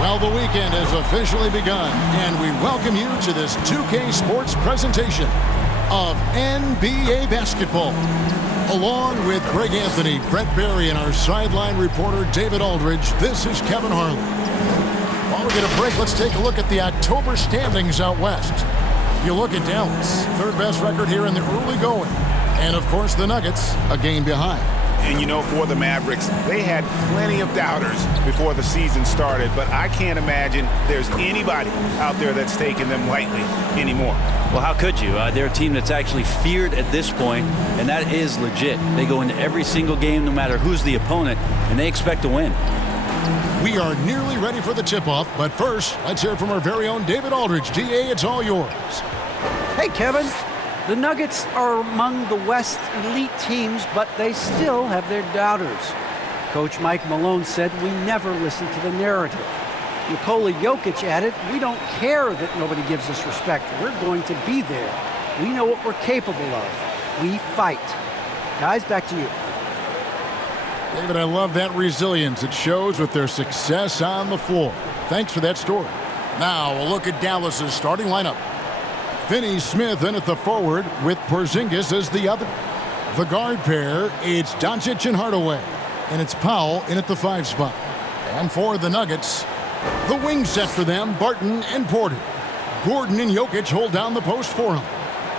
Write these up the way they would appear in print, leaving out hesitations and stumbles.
Well, the weekend has officially begun, and we welcome you to this 2K Sports presentation of NBA basketball. Along with Greg Anthony, Brett Barry, and our sideline reporter David Aldridge, this is Kevin Harlan. While we get a break, let's take a look at the October standings out west. You look at Dallas, third best record here in the early going. And, of course, the Nuggets, a game behind. And, you know, for the Mavericks, they had plenty of doubters before the season started, but I can't imagine there's anybody out there that's taking them lightly anymore. Well, how could you? They're a team that's actually feared at this point, and that is legit. They go into every single game, no matter who's the opponent, and they expect to win. We are nearly ready for the tip-off, but first, let's hear from our very own David Aldridge. DA, it's all yours. Hey, Kevin. The Nuggets are among the West elite teams, but they still have their doubters. Coach Mike Malone said we never listen to the narrative. Nikola Jokic added, we don't care that nobody gives us respect. We're going to be there. We know what we're capable of. We fight. Guys, back to you. David, I love that resilience. It shows with their success on the floor. Thanks for that story. Now, a look at Dallas's starting lineup. Finney-Smith in at the forward with Porzingis as the other. The guard pair, it's Doncic and Hardaway. And it's Powell in at the 5 spot. And for the Nuggets, the wing set for them, Barton and Porter. Gordon and Jokic hold down the post for him.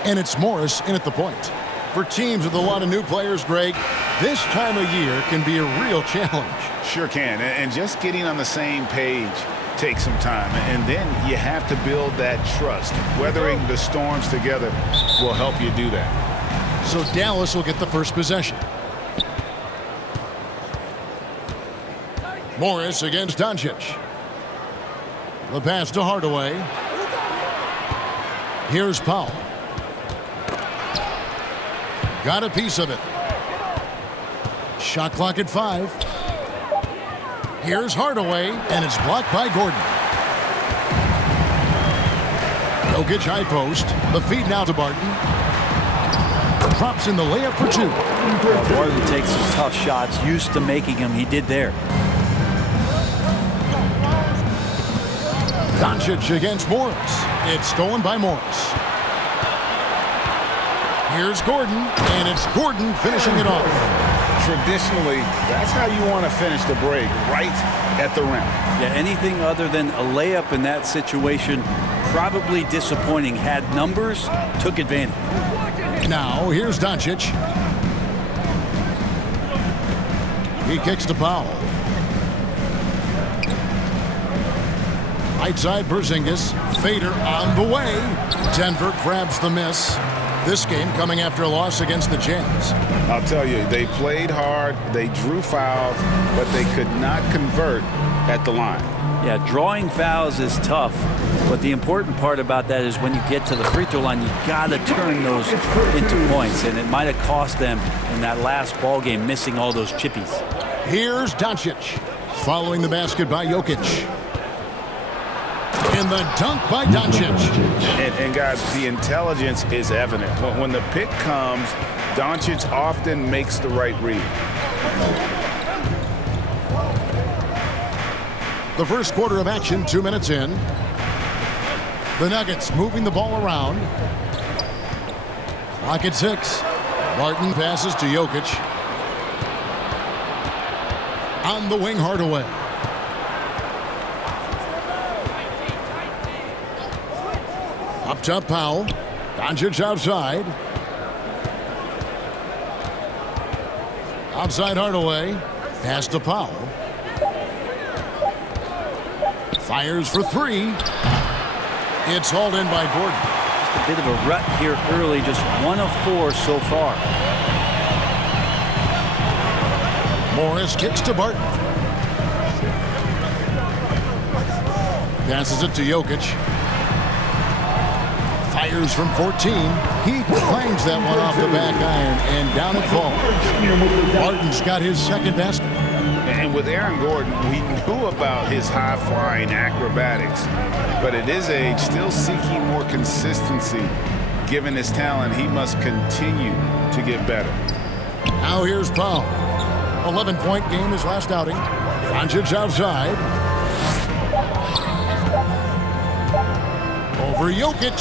And it's Morris in at the point. For teams with a lot of new players, Greg, this time of year can be a real challenge. Sure can, and just getting on the same page takes some time, and then you have to build that trust. Weathering the storms together will help you do that. So Dallas will get the first possession. Morris against Doncic. The pass to Hardaway. Here's Powell. Got a piece of it. Shot clock at 5. Here's Hardaway, and it's blocked by Gordon. Jokic high post. The feed now to Barton. Drops in the layup for 2. Barton takes some tough shots, used to making them. He did there. Doncic against Morris. It's stolen by Morris. Here's Gordon, and it's Gordon finishing it off. Traditionally, that's how you want to finish the break, right at the rim. Yeah, anything other than a layup in that situation, probably disappointing. Had numbers, took advantage. Now, here's Doncic. He kicks to Powell. Right side, Porzingis. Fader on the way. Denver grabs the miss. This game coming after a loss against the Jazz. I'll tell you, they played hard, they drew fouls, but they could not convert at the line. Yeah, drawing fouls is tough, but the important part about that is when you get to the free throw line, you got to turn those into points, and it might have cost them in that last ball game, missing all those chippies. Here's Doncic, following the basket by Jokic. And the dunk by Doncic. And guys, the intelligence is evident. When the pick comes, Doncic often makes the right read. The first quarter of action, 2 minutes in. The Nuggets moving the ball around. Clock at 6. Barton passes to Jokic. On the wing, Hardaway. Up top, Powell. Doncic outside. Outside Hardaway. Pass to Powell. Fires for 3. It's hauled in by Gordon. Just a bit of a rut here early, just 1 of 4 so far. Morris kicks to Barton. Passes it to Jokic. Fires from 14. He clangs that one off the back iron, and down it falls. Barton's got his second basket. And with Aaron Gordon, we knew about his high-flying acrobatics, but at his age, still seeking more consistency. Given his talent, he must continue to get better. Now here's Powell. 11-point game his last outing. Doncic outside. For Jokic.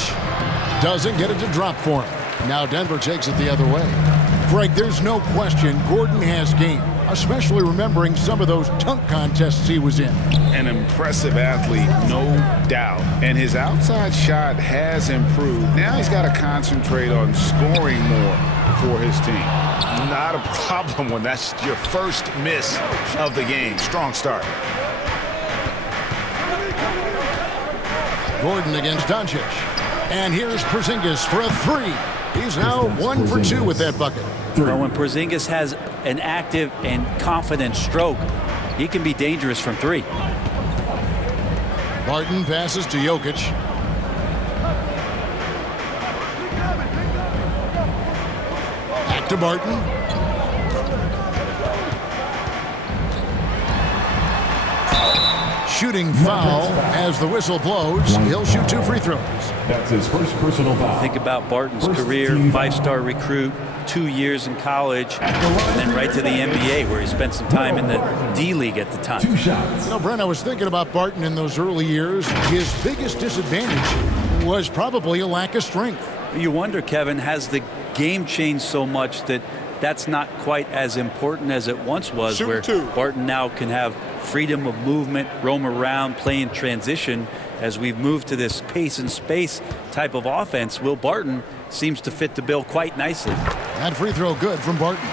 Doesn't get it to drop for him. Now Denver takes it the other way. Greg, there's no question Gordon has game, especially remembering some of those dunk contests he was in. An impressive athlete, no doubt. And his outside shot has improved. Now he's got to concentrate on scoring more for his team. Not a problem when that's your first miss of the game. Strong start. Gordon against Doncic. And here's Porzingis for a three. He's now 1 for 2 with that bucket. Well, when Porzingis has an active and confident stroke, he can be dangerous from three. Barton passes to Jokic. Back to Barton. Shooting foul as the whistle blows. He'll shoot 2 free throws. That's his first personal foul. Think about Barton's career, 5-star recruit, 2 years in college, and then right to the NBA where he spent some time in the D-League at the time. 2 shots. You know, Brent, I was thinking about Barton in those early years. His biggest disadvantage was probably a lack of strength. You wonder, Kevin, has the game changed so much that that's not quite as important as it once was, where Barton now can have freedom of movement, roam around, play in transition. As we've moved to this pace and space type of offense, Will Barton seems to fit the bill quite nicely. That free throw good from Barton.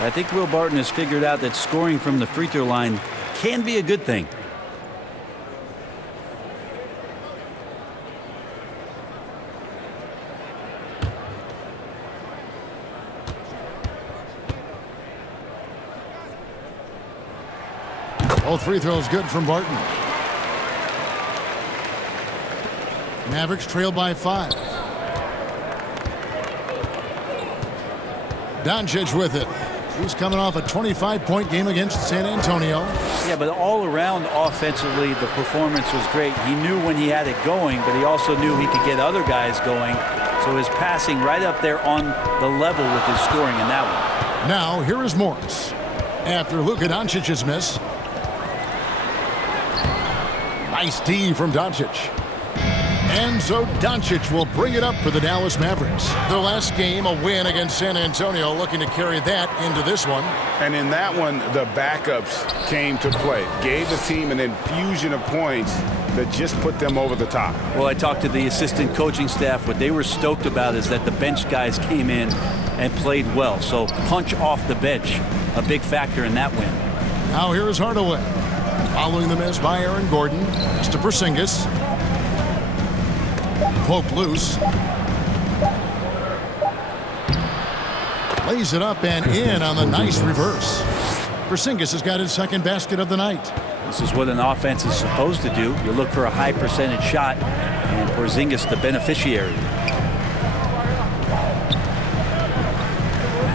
I think Will Barton has figured out that scoring from the free throw line can be a good thing. Both free throws good from Barton. Mavericks trail by 5. Doncic with it. He's coming off a 25-point game against San Antonio. Yeah, but all around offensively, the performance was great. He knew when he had it going, but he also knew he could get other guys going. So his passing right up there on the level with his scoring in that one. Now, here is Morris. After Luka Doncic's miss. Nice D from Doncic. And so Doncic will bring it up for the Dallas Mavericks. The last game, a win against San Antonio, looking to carry that into this one. And in that one, the backups came to play. Gave the team an infusion of points that just put them over the top. Well, I talked to the assistant coaching staff. What they were stoked about is that the bench guys came in and played well. So punch off the bench, a big factor in that win. Now here is Hardaway. Following the miss by Aaron Gordon. It's to Porzingis. Poked loose. Lays it up and in on the nice reverse. Porzingis has got his second basket of the night. This is what an offense is supposed to do. You look for a high percentage shot, and Porzingis the beneficiary.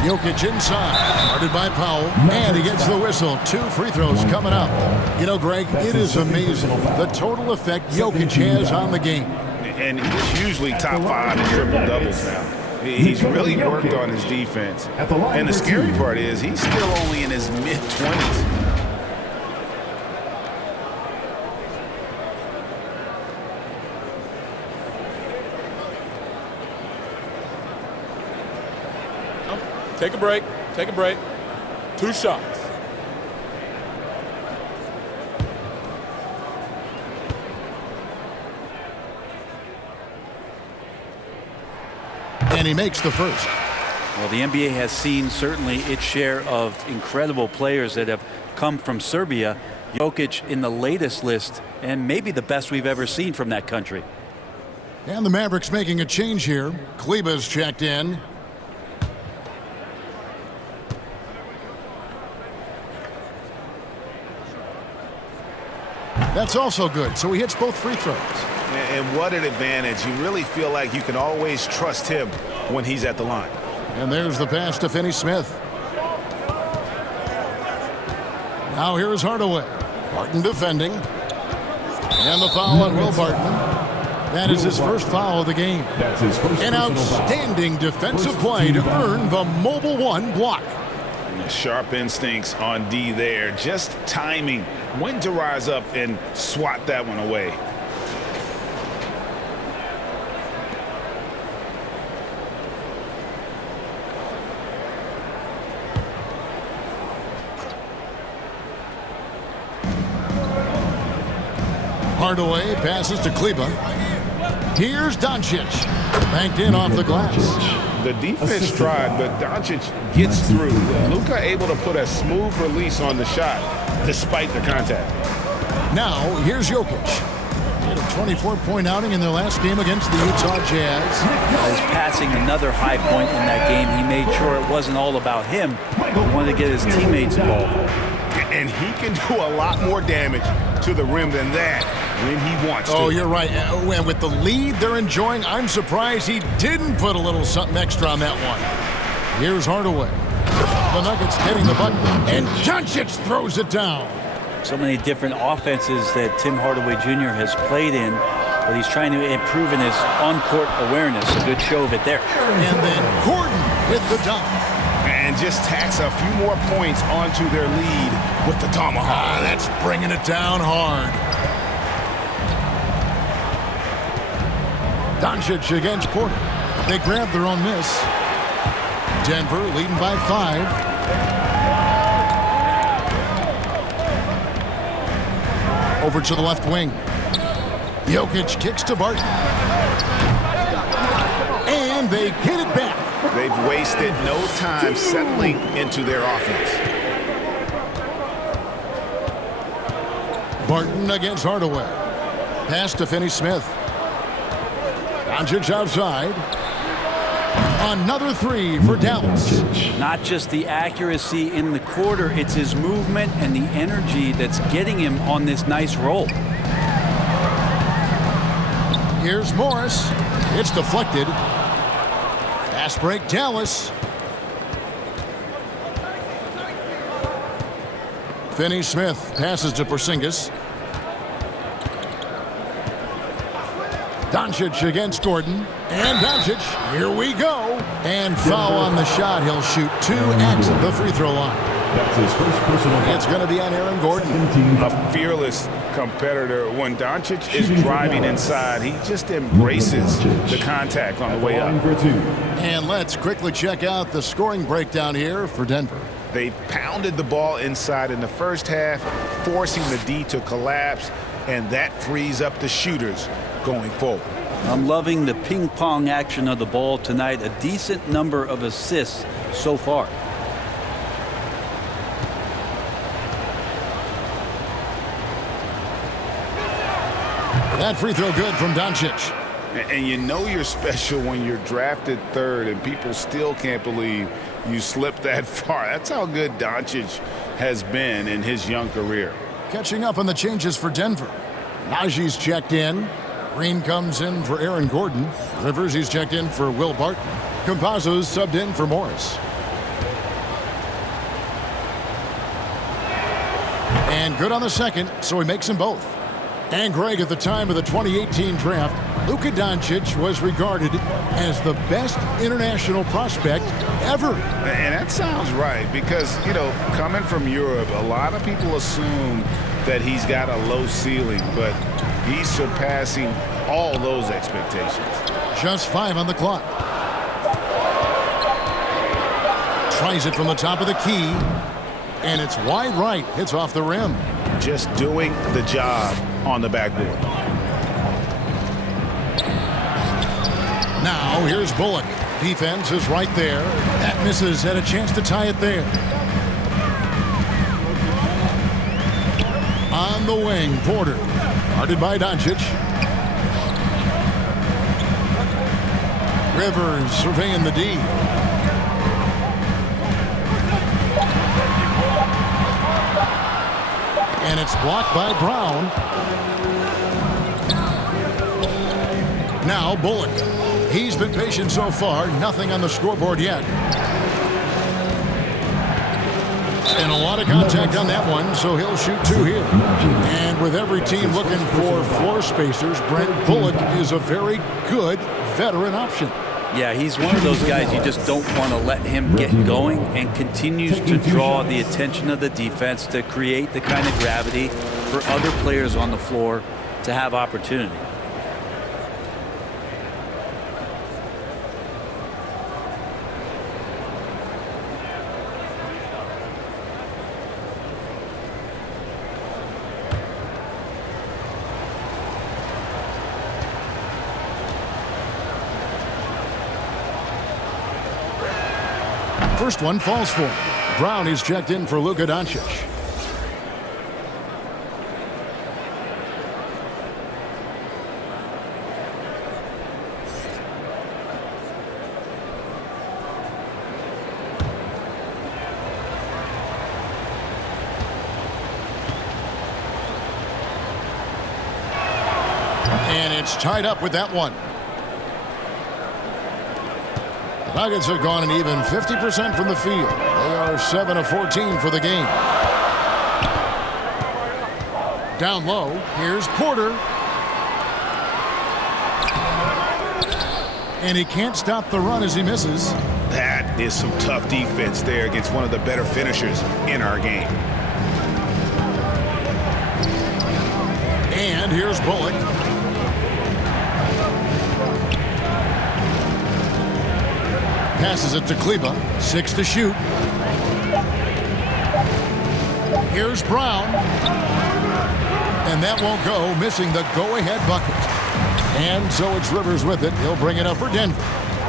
Jokic inside, guarded by Powell, and he gets the whistle. 2 free throws coming up. You know, Greg, it is amazing the total effect Jokic has on the game. And he's usually top 5 in triple-doubles now. He's really worked on his defense. And the scary part is he's still only in his mid-20s. Take a break. Take a break. 2 shots. And he makes the first. Well, the NBA has seen certainly its share of incredible players that have come from Serbia. Jokic in the latest list, and maybe the best we've ever seen from that country. And the Mavericks making a change here. Kleba's checked in. That's also good, so he hits both free throws. And what an advantage. You really feel like you can always trust him when he's at the line. And there's the pass to Finney Smith. Now here's Hardaway. Barton defending. And the foul on Will Barton. That is his first foul of the game. That's his first An outstanding defensive play to earn the Mobile One block. Sharp instincts on D there. Just timing when to rise up and swat that one away. Hardaway passes to Kleba. Here's Doncic. Banked in off the glass. The defense tried, but Doncic gets through. Luka able to put a smooth release on the shot despite the contact. Now, here's Jokic. He had a 24-point outing in their last game against the Utah Jazz. He's passing another high point in that game. He made sure it wasn't all about him. He wanted to get his teammates involved. And he can do a lot more damage to the rim than that when he wants to. Oh, you're right. And with the lead they're enjoying, I'm surprised he didn't put a little something extra on that one. Here's Hardaway. The Nuggets getting the button, and Doncic throws it down. So many different offenses that Tim Hardaway Jr. has played in, but he's trying to improve in his on-court awareness. A good show of it there. And then Gordon with the dunk. And just tacks a few more points onto their lead with the tomahawk. That's bringing it down hard. Doncic against Porter. They grab their own miss. Denver leading by 5. Over to the left wing. Jokic kicks to Barton. And they get it back. They've wasted no time settling into their offense. Barton against Hardaway. Pass to Finney-Smith. Doncic outside. Another 3 for Dallas. Not just the accuracy in the quarter, it's his movement and the energy that's getting him on this nice roll. Here's Morris. It's deflected. Fast break, Dallas. Finney-Smith passes to Porzingis. Doncic against Gordon. And Doncic, here we go. And foul on the shot. He'll shoot 2 at the free throw line. That's his first personal foul. It's going to be on Aaron Gordon. A fearless competitor. When Doncic is driving inside, he just embraces the contact on the way up. And let's quickly check out the scoring breakdown here for Denver. They pounded the ball inside in the first half, forcing the D to collapse, and that frees up the shooters going forward. I'm loving the ping pong action of the ball tonight. A decent number of assists so far. That free throw good from Doncic. And you know you're special when you're drafted 3rd and people still can't believe you slipped that far. That's how good Doncic has been in his young career. Catching up on the changes for Denver. Najee's checked in. Green comes in for Aaron Gordon. Rivers, he's checked in for Will Barton. Campazzo's subbed in for Morris. And good on the second, so he makes them both. And Greg, at the time of the 2018 draft, Luka Doncic was regarded as the best international prospect ever. And that sounds right because, you know, coming from Europe, a lot of people assume that he's got a low ceiling, but he's surpassing all those expectations. Just 5 on the clock. Tries it from the top of the key, and it's wide right. Hits off the rim. Just doing the job on the backboard. Now here's Bullock. Defense is right there. That misses. Had a chance to tie it there. On the wing, Porter. Guarded by Doncic. Rivers surveying the D. And it's blocked by Brown. Now Bullock. He's been patient so far. Nothing on the scoreboard yet. And a lot of contact on that one, so he'll shoot 2 here. And with every team looking for floor spacers, Brent Bullock is a very good veteran option. Yeah, he's one of those guys you just don't want to let him get going, and continues to draw the attention of the defense to create the kind of gravity for other players on the floor to have opportunity. first one falls for him. Brown is checked in for Luka Doncic. And it's tied up with that one. The Nuggets have gone an even 50% from the field. They are 7 of 14 for the game. Down low, here's Porter. And he can't stop the run as he misses. That is some tough defense there against one of the better finishers in our game. And here's Bullock. Passes it to Kleba. 6 to shoot. Here's Brown. And that won't go, missing the go-ahead bucket. And so it's Rivers with it. He'll bring it up for Denver.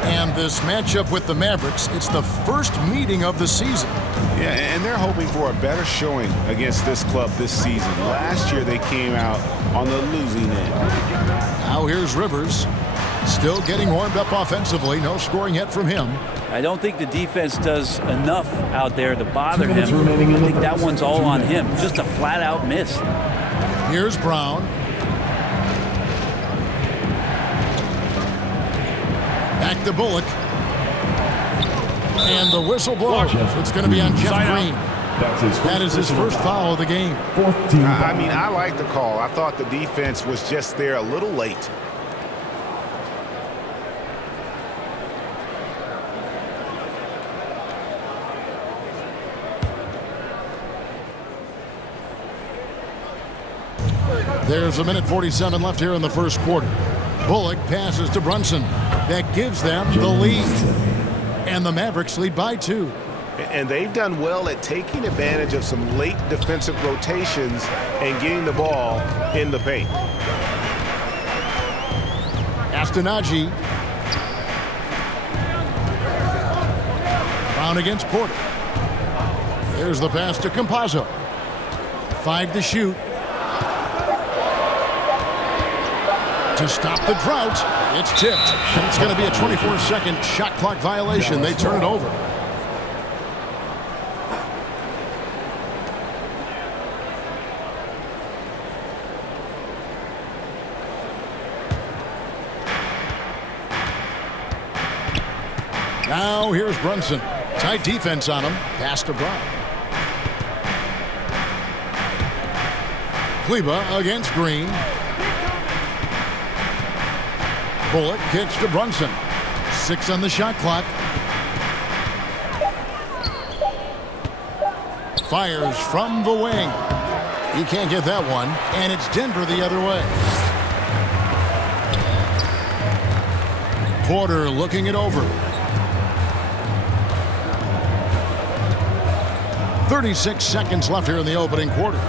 And this matchup with the Mavericks, it's the first meeting of the season. Yeah, and they're hoping for a better showing against this club this season. Last year they came out on the losing end. Now here's Rivers. Still getting warmed up offensively. No scoring yet from him. I don't think the defense does enough out there to bother him. I think that one's all on him. Just a flat-out miss. Here's Brown. Back to Bullock. And the whistle blows. It's going to be on Jeff Green. That is his first foul of the game. I mean, I like the call. I thought the defense was just there a little late. There's 1:47 left here in the first quarter. Bullock passes to Brunson. That gives them the lead. And the Mavericks lead by 2. And they've done well at taking advantage of some late defensive rotations and getting the ball in the paint. Astonagi. Brown against Porter. There's the pass to Campazzo. 5 to shoot. To stop the drought, it's tipped. And it's going to be a 24-second shot clock violation. They turn it over. Now here's Brunson. Tight defense on him. Pass to Brown. Kleba against Green. Bullock kicks to Brunson. 6 on the shot clock. Fires from the wing. He can't get that one. And it's Denver the other way. Porter looking it over. 36 seconds left here in the opening quarter.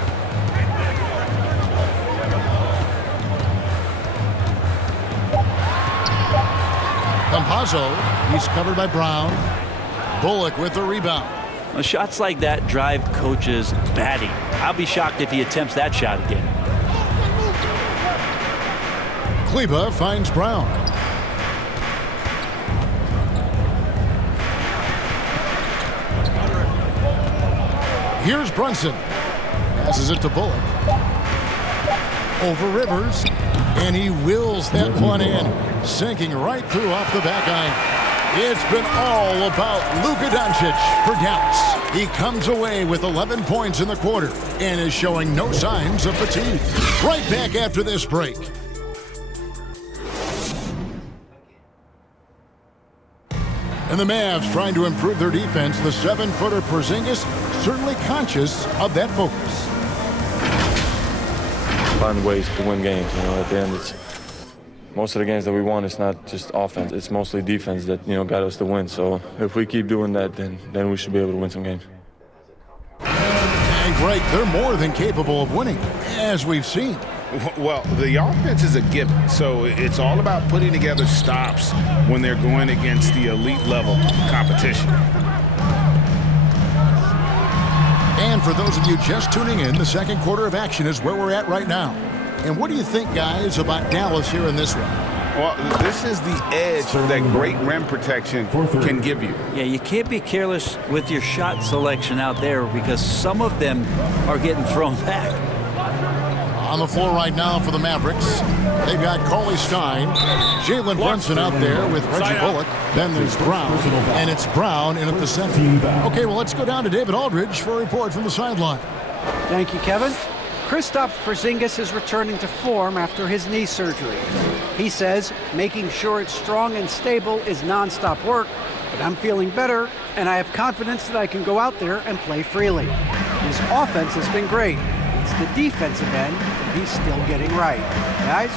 Campazzo, he's covered by Brown. Bullock with the rebound. Well, shots like that drive coaches batty. I'll be shocked if he attempts that shot again. Kleba finds Brown. Here's Brunson. Passes it to Bullock. Over Rivers. And he wills that one in. Sinking right through off the back iron. It's been all about Luka Doncic for Dallas. He comes away with 11 points in the quarter and is showing no signs of fatigue. Right back after this break. And the Mavs trying to improve their defense. The 7-footer Porzingis certainly conscious of that focus. Find ways to win games. You know, at the end, it's most of the games that we won. It's not just offense; it's mostly defense that got us to win. So if we keep doing that, then we should be able to win some games. And Greg, they're more than capable of winning, as we've seen. Well, the offense is a given, so it's all about putting together stops when they're going against the elite level competition. for those of you just tuning in, the second quarter of action is where we're at right now. And what do you think, guys, about Dallas here in this one? Well, this is the edge that great rim protection can give you. Yeah, you can't be careless with your shot selection out there because some of them are getting thrown back. On the floor right now for the Mavericks, they've got Cauley Stein, Jalen Brunson out there with Reggie Bullock. Then there's Brown, and it's Brown in at the center. Okay, well, let's go down to David Aldridge for a report from the sideline. Thank you, Kevin. Kristaps Porzingis is returning to form after his knee surgery. He says making sure it's strong and stable is nonstop work, but I'm feeling better, and I have confidence that I can go out there and play freely. His offense has been great. It's the defensive end that he's still getting right. Guys?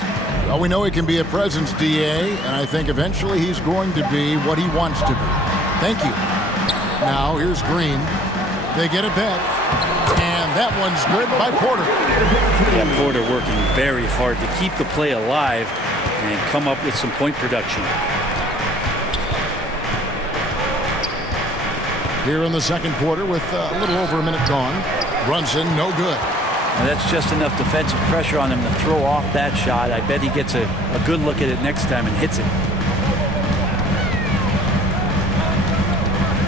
Well, we know he can be a presence, DA, and I think eventually he's going to be what he wants to be. Thank you. Now, here's Green. They get it back, and that one's good by Porter. Yeah, Porter working very hard to keep the play alive and come up with some point production. Here in the second quarter with a little over a minute gone. Brunson, no good. Now that's just enough defensive pressure on him to throw off that shot. I bet he gets a good look at it next time and hits it.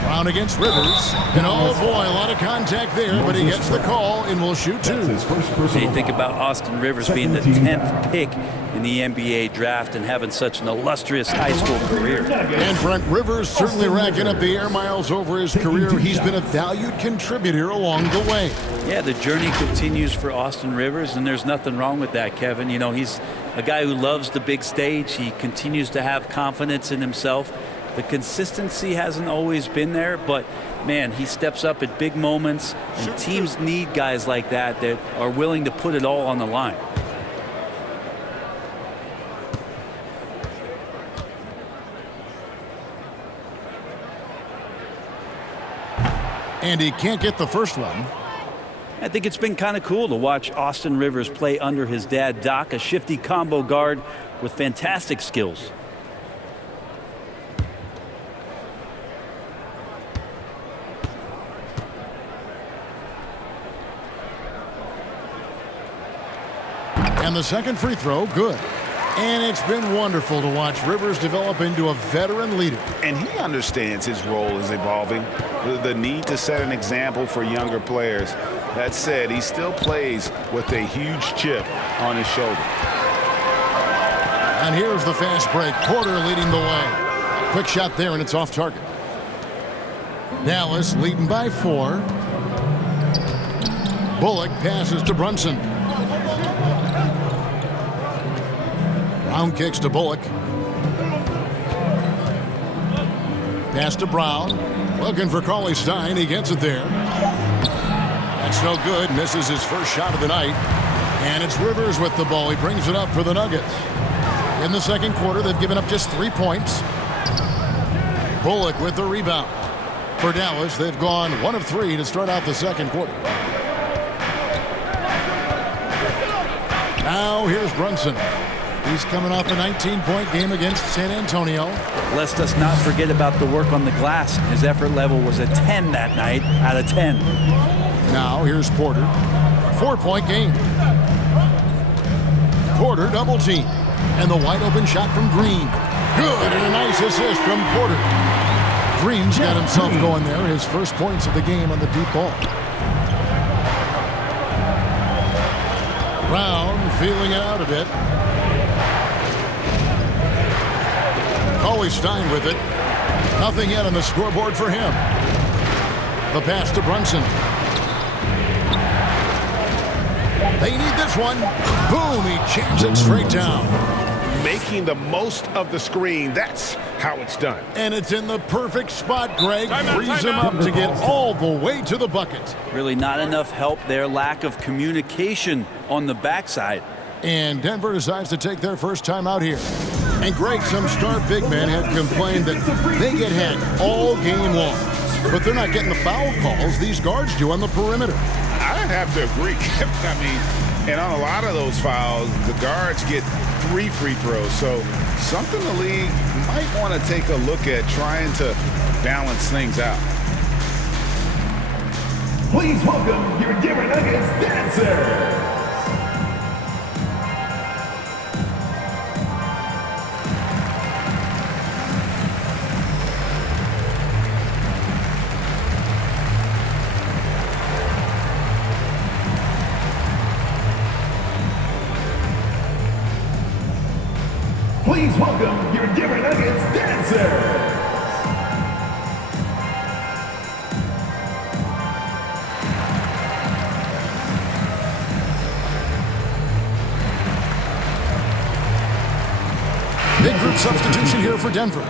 Brown against Rivers. And oh boy, a lot of contact there, but he gets the call and will shoot two. You think about Austin Rivers being the 10th pick in the NBA draft and having such an illustrious high school career. And Brent Rivers certainly racking up the air miles over his career. He's been a valued contributor along the way. Yeah, the journey continues for Austin Rivers, and there's nothing wrong with that, Kevin. You know, he's a guy who loves the big stage. He continues to have confidence in himself. The consistency hasn't always been there, but, man, he steps up at big moments, and teams need guys like that that are willing to put it all on the line. And he can't get the first one. I think it's been kind of cool to watch Austin Rivers play under his dad, Doc, a shifty combo guard with fantastic skills. And the second free throw, good. And it's been wonderful to watch Rivers develop into a veteran leader. And he understands his role is evolving, the need to set an example for younger players. That said, he still plays with a huge chip on his shoulder. And here's the fast break. Porter leading the way. A quick shot there, and it's off target. Dallas leading by 4. Bullock passes to Brunson. Brown kicks to Bullock. Pass to Brown. Looking for Cauley Stein. He gets it there. That's no good. Misses his first shot of the night. And it's Rivers with the ball. He brings it up for the Nuggets. In the second quarter, they've given up just 3 points. Bullock with the rebound. For Dallas, they've gone 1 of 3 to start out the second quarter. Now here's Brunson. He's coming off a 19-point game against San Antonio. Let's us not forget about the work on the glass. His effort level was a 10 that night out of 10. Now here's Porter. 4-point game. Porter double team. And the wide open shot from Green. Good, and a nice assist from Porter. Green's got himself going there. His first points of the game on the deep ball. Brown feeling it out a bit. Cauley Stein with it. Nothing yet on the scoreboard for him. The pass to Brunson. They need this one. Boom, he jams it straight down. Making the most of the screen. That's how it's done. And it's in the perfect spot, Greg. Frees him up to get all the way to the bucket. Really not enough help there. Lack of communication on the backside. And Denver decides to take their first time out here. And Greg, some star big men have complained that they get hit all game long. But they're not getting the foul calls these guards do on the perimeter. I have to agree. I mean, and on a lot of those fouls, the guards get 3 free throws. So something the league might want to take a look at trying to balance things out. Please welcome your Denver Nuggets dancers. Please welcome your Denver Nuggets dancers. Big group substitution here for Denver.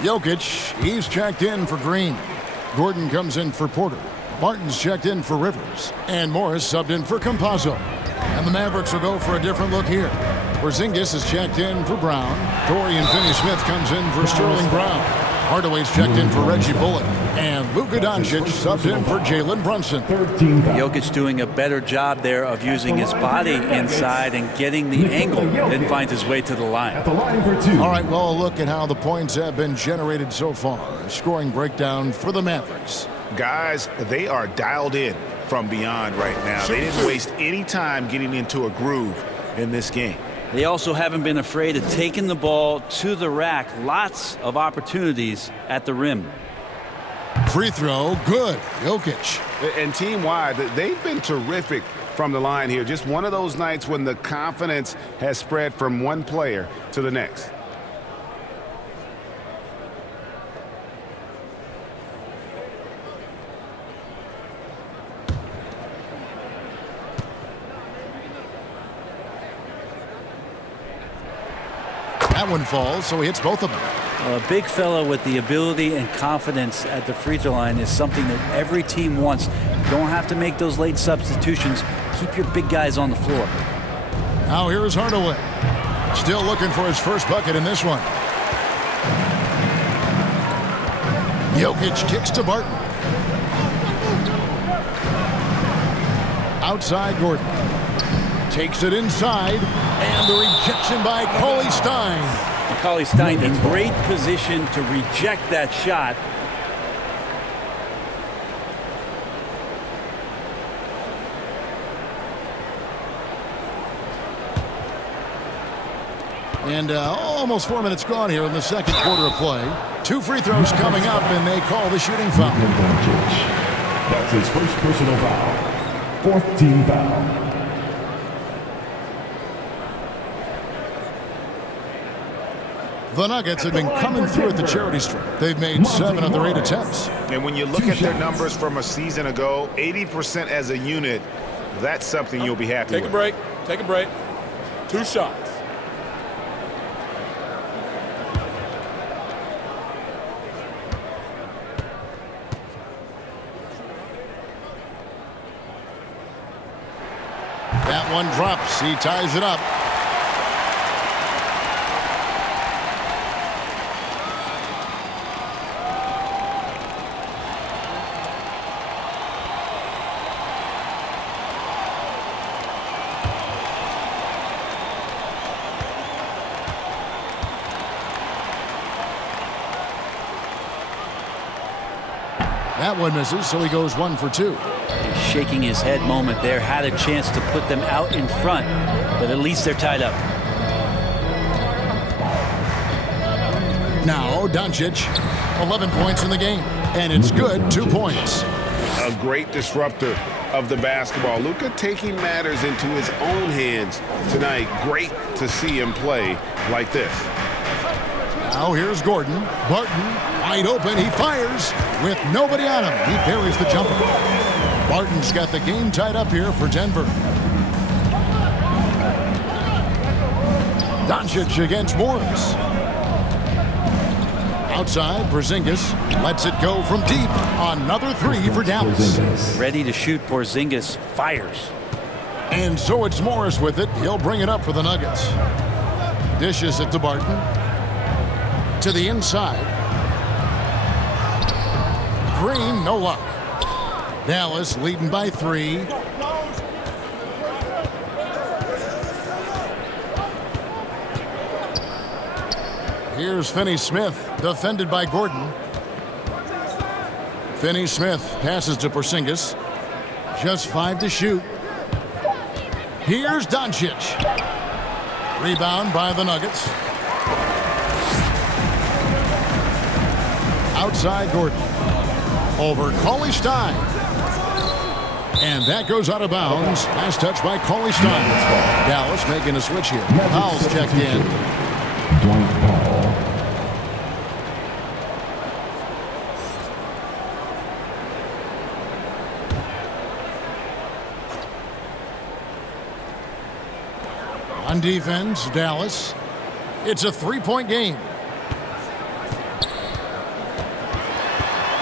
Jokic, he's checked in for Green. Gordon comes in for Porter. Martin's checked in for Rivers. And Morris subbed in for Campazzo. And the Mavericks will go for a different look here. Porzingis is checked in for Brown. Dorian Finney-Smith comes in for Sterling Brown. Hardaway's checked in for Reggie Bullock. And Luka Doncic subbed in for Jalen Brunson. Jokic doing a better job there of using his body inside and getting the angle, then finds his way to the line. At the line for two. All right, well, look at how the points have been generated so far. A scoring breakdown for the Mavericks. Guys, they are dialed in from beyond right now. They didn't waste any time getting into a groove in this game. They also haven't been afraid of taking the ball to the rack. Lots of opportunities at the rim. Free throw, good. Jokic. And team-wide, they've been terrific from the line here. Just one of those nights when the confidence has spread from one player to the next. That one falls, so he hits both of them. A big fella with the ability and confidence at the free throw line is something that every team wants. You don't have to make those late substitutions. Keep your big guys on the floor. Now here's Hardaway. Still looking for his first bucket in this one. Jokic kicks to Barton. Outside Gordon. Takes it inside. And the rejection by Cauley-Stein. Cauley-Stein in great position to reject that shot. And almost 4 minutes gone here in the second quarter of play. 2 free throws coming up, and they call the shooting foul. That's his first personal foul. 4th team foul. The Nuggets have been coming through at the charity stripe. They've made 7 of their 8 attempts. And when you look at their numbers from a season ago, 80% as a unit, that's something you'll be happy with. Take a break. Take a break. 2 shots. That one drops. He ties it up. That one misses, so he goes 1 for 2. Shaking his head moment there. Had a chance to put them out in front, but at least they're tied up. Now Doncic, 11 points in the game, and it's good, 2 points. A great disruptor of the basketball. Luka taking matters into his own hands tonight. Great to see him play like this. Now here's Gordon. Barton, wide open. He fires with nobody on him. He buries the jumper. Barton's got the game tied up here for Denver. Doncic against Morris. Outside, Porzingis lets it go from deep. Another 3 for Dallas. Ready to shoot. Porzingis fires. And so it's Morris with it. He'll bring it up for the Nuggets. Dishes it to Barton. To the inside. Green, no luck. Dallas leading by 3. Here's Finney-Smith, defended by Gordon. Finney-Smith passes to Porzingis. Just 5 to shoot. Here's Doncic. Rebound by the Nuggets. Outside Gordon. Over Cauley Stein. And that goes out of bounds. Last touch by Cauley Stein. Dallas making a switch here. Powell's checked in. Dwight Powell. On defense, Dallas. It's a 3-point game.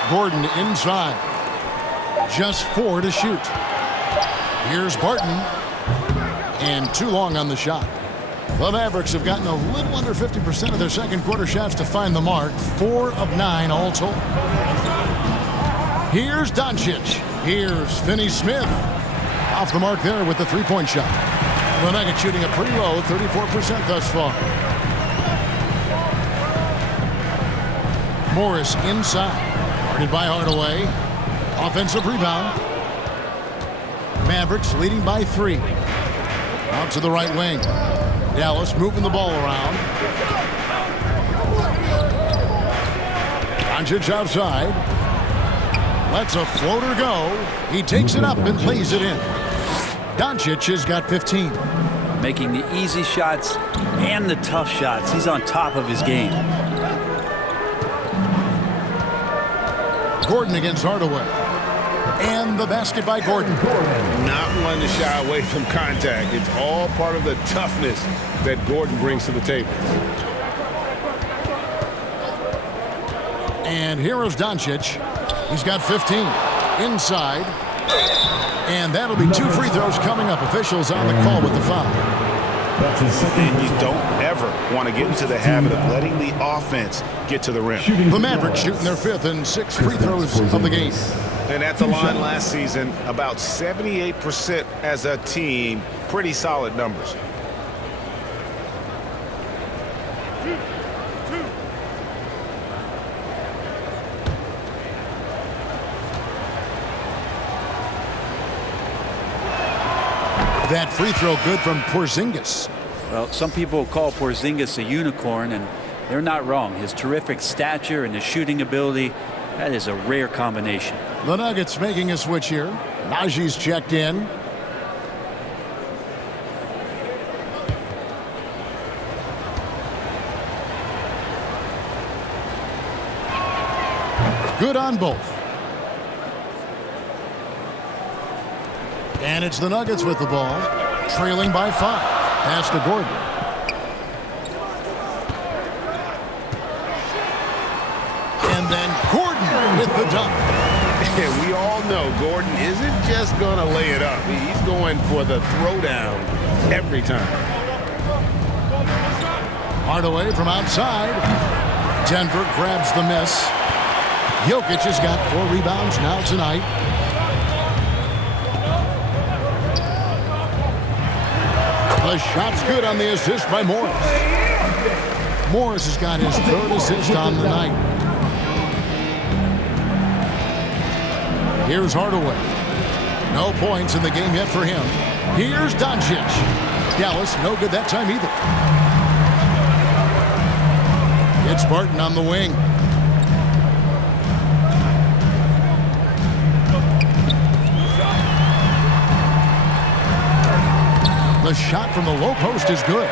Gordon inside. Just 4 to shoot. Here's Barton. And too long on the shot. The Mavericks have gotten a little under 50% of their second quarter shots to find the mark. 4 of 9 all told. Here's Doncic. Here's Finney Smith. Off the mark there with the 3-point shot. The Nuggets shooting a pretty low 34% thus far. Morris inside. Guarded by Hardaway. Offensive rebound. Mavericks leading by 3. Out to the right wing. Dallas moving the ball around. Doncic outside. Lets a floater go. He takes it up and lays it in. Doncic has got 15. Making the easy shots and the tough shots. He's on top of his game. Gordon against Hardaway. And the basket by Gordon. Not one to shy away from contact. It's all part of the toughness that Gordon brings to the table. And here is Doncic. He's got 15. Inside. And that'll be 2 free throws coming up. Officials on the call with the foul. And you don't ever want to get into the habit of letting the offense get to the rim. The Mavericks shooting their 5th and 6th free throws of the game. And at the line last season, about 78% as a team. Pretty solid numbers. That free throw good from Porzingis. Well, some people call Porzingis a unicorn, and they're not wrong. His terrific stature and his shooting ability, that is a rare combination. The Nuggets making a switch here. Najee's checked in. Good on both. And it's the Nuggets with the ball, trailing by 5. Pass to Gordon. And then Gordon with the dunk. And we all know Gordon isn't just going to lay it up. He's going for the throwdown every time. Hardaway from outside. Denver grabs the miss. Jokic has got 4 rebounds now tonight. The shot's good on the assist by Morris. Morris has got his 3rd assist on the night. Here's Hardaway. No points in the game yet for him. Here's Doncic. Dallas no good that time either. It's Barton on the wing. The shot from the low post is good.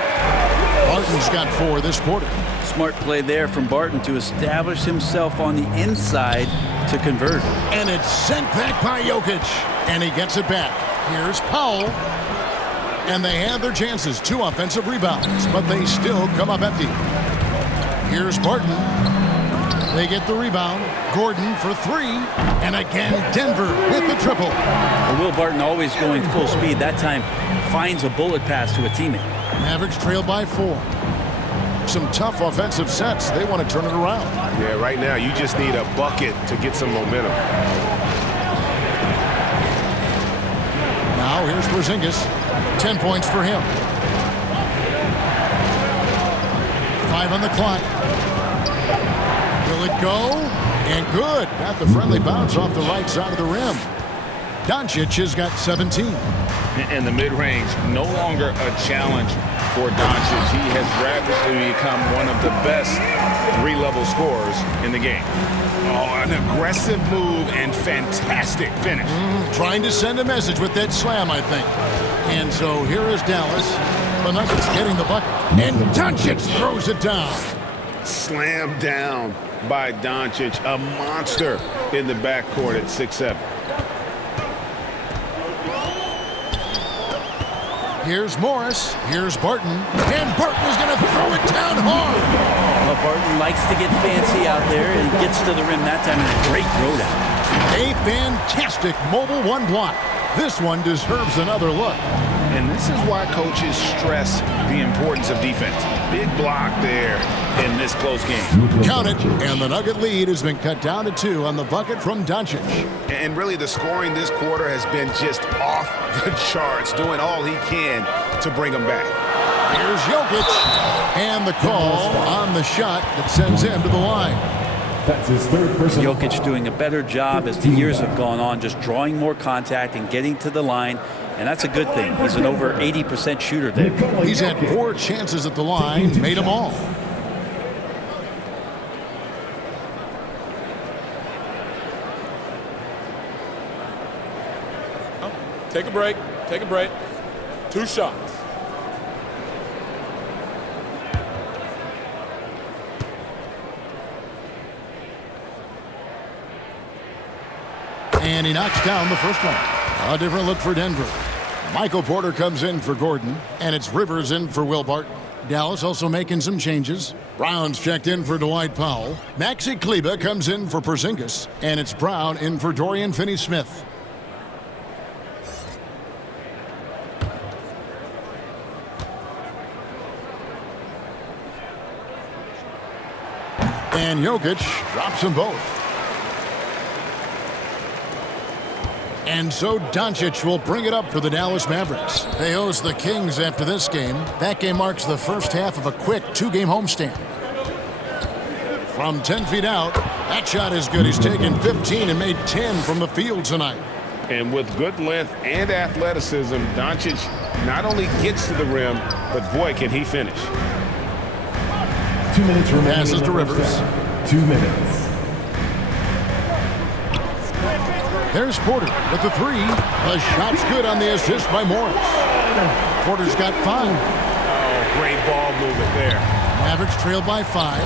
Barton's got 4 this quarter. Smart play there from Barton to establish himself on the inside to convert. And it's sent back by Jokic. And he gets it back. Here's Powell. And they have their chances. 2 offensive rebounds. But they still come up empty. Here's Barton. They get the rebound. Gordon for 3. And again, Denver with the triple. Well, Will Barton always going full speed. That time finds a bullet pass to a teammate. Mavericks trail by 4. Some tough offensive sets. They want to turn it around. Yeah, right now you just need a bucket to get some momentum. Now here's Porzingis. 10 points for him. 5 on the clock. Will it go? And good. Got the friendly bounce off the right side of the rim. Doncic has got 17. And the mid-range no longer a challenge for Doncic. He has rapidly become one of the best three-level scorers in the game. Oh, an aggressive move and fantastic finish. Trying to send a message with that slam, I think. And so here is Dallas. The Nuggets getting the bucket. And Doncic throws it down. Slammed down by Doncic, a monster in the backcourt at 6'7". Here's Morris. Here's Barton. And Barton is going to throw it down hard. Well, Barton likes to get fancy out there and gets to the rim that time in a great throwdown. A fantastic mobile one block. This one deserves another look. And this is why coaches stress the importance of defense. Big block there in this close game. Count it, and the Nugget lead has been cut down to 2 on the bucket from Doncic. And really the scoring this quarter has been just off the charts, doing all he can to bring them back. Here's Jokic, and the call on the shot that sends him to the line. That's his third personal Jokic foul. doing a better job as the years have gone on, just drawing more contact and getting to the line. And that's a good thing. He's an over 80% shooter there. He's had 4 chances at the line, made them all. Take a break. Take a break. 2 shots. And he knocks down the first one. A different look for Denver. Michael Porter comes in for Gordon, and it's Rivers in for Will Barton. Dallas also making some changes. Brown's checked in for Dwight Powell. Maxi Kleber comes in for Porzingis, and it's Brown in for Dorian Finney-Smith. And Jokic drops them both. And so Doncic will bring it up for the Dallas Mavericks. They host the Kings after this game. That game marks the first half of a quick 2-game homestand. From 10 feet out, that shot is good. He's taken 15 and made 10 from the field tonight. And with good length and athleticism, Doncic not only gets to the rim, but boy, can he finish. 2 minutes remaining. Passes to Rivers. 2 minutes. There's Porter with the 3. The shot's good on the assist by Morris. Porter's got 5. Oh, great ball movement there. Mavericks trailed by 5.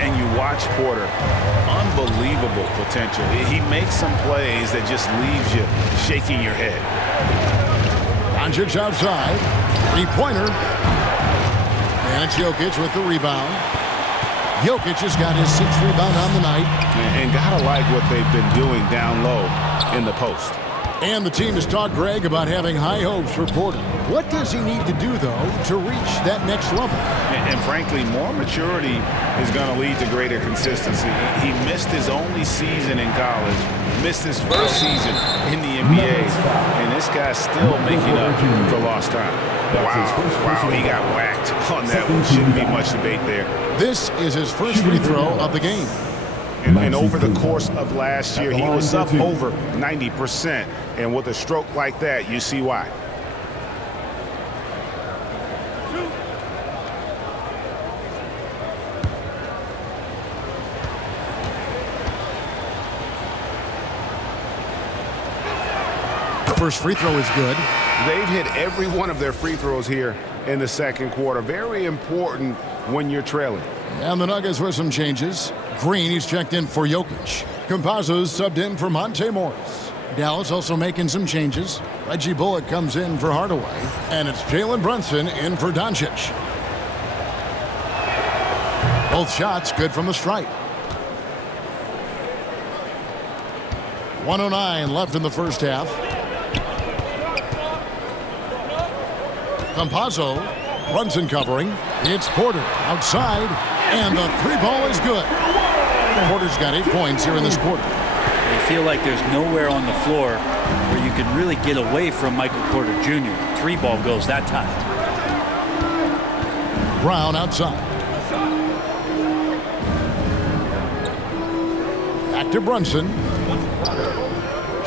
And you watch Porter, unbelievable potential. He makes some plays that just leaves you shaking your head. Doncic outside. 3-pointer. And it's Jokic with the rebound. Jokic has got his 6th rebound on the night. And gotta like what they've been doing down low in the post. And the team has talked Greg about having high hopes for Porter. What does he need to do, though, to reach that next level? And frankly, more maturity is going to lead to greater consistency. He missed his only season in college, missed his first season in the NBA, and this guy's still making up for lost time. Wow, he got whacked on that one. Shouldn't be much debate there. This is his first free throw of the game. And over the course of last year, he was up over 90%. And with a stroke like that, you see why. First free throw is good. They've hit every one of their free throws here in the second quarter. Very important when you're trailing. And the Nuggets with some changes. Green, he's checked in for Jokic. Campazzo's subbed in for Monte Morris. Dallas also making some changes. Reggie Bullock comes in for Hardaway. And it's Jalen Brunson in for Doncic. Both shots good from the stripe. 1:09 left in the first half. Campazzo, Brunson covering. It's Porter outside, and the 3 ball is good. Porter's got 8 points here in this quarter. I feel like there's nowhere on the floor where you can really get away from Michael Porter Jr. 3 ball goes that time. Brown outside. Back to Brunson.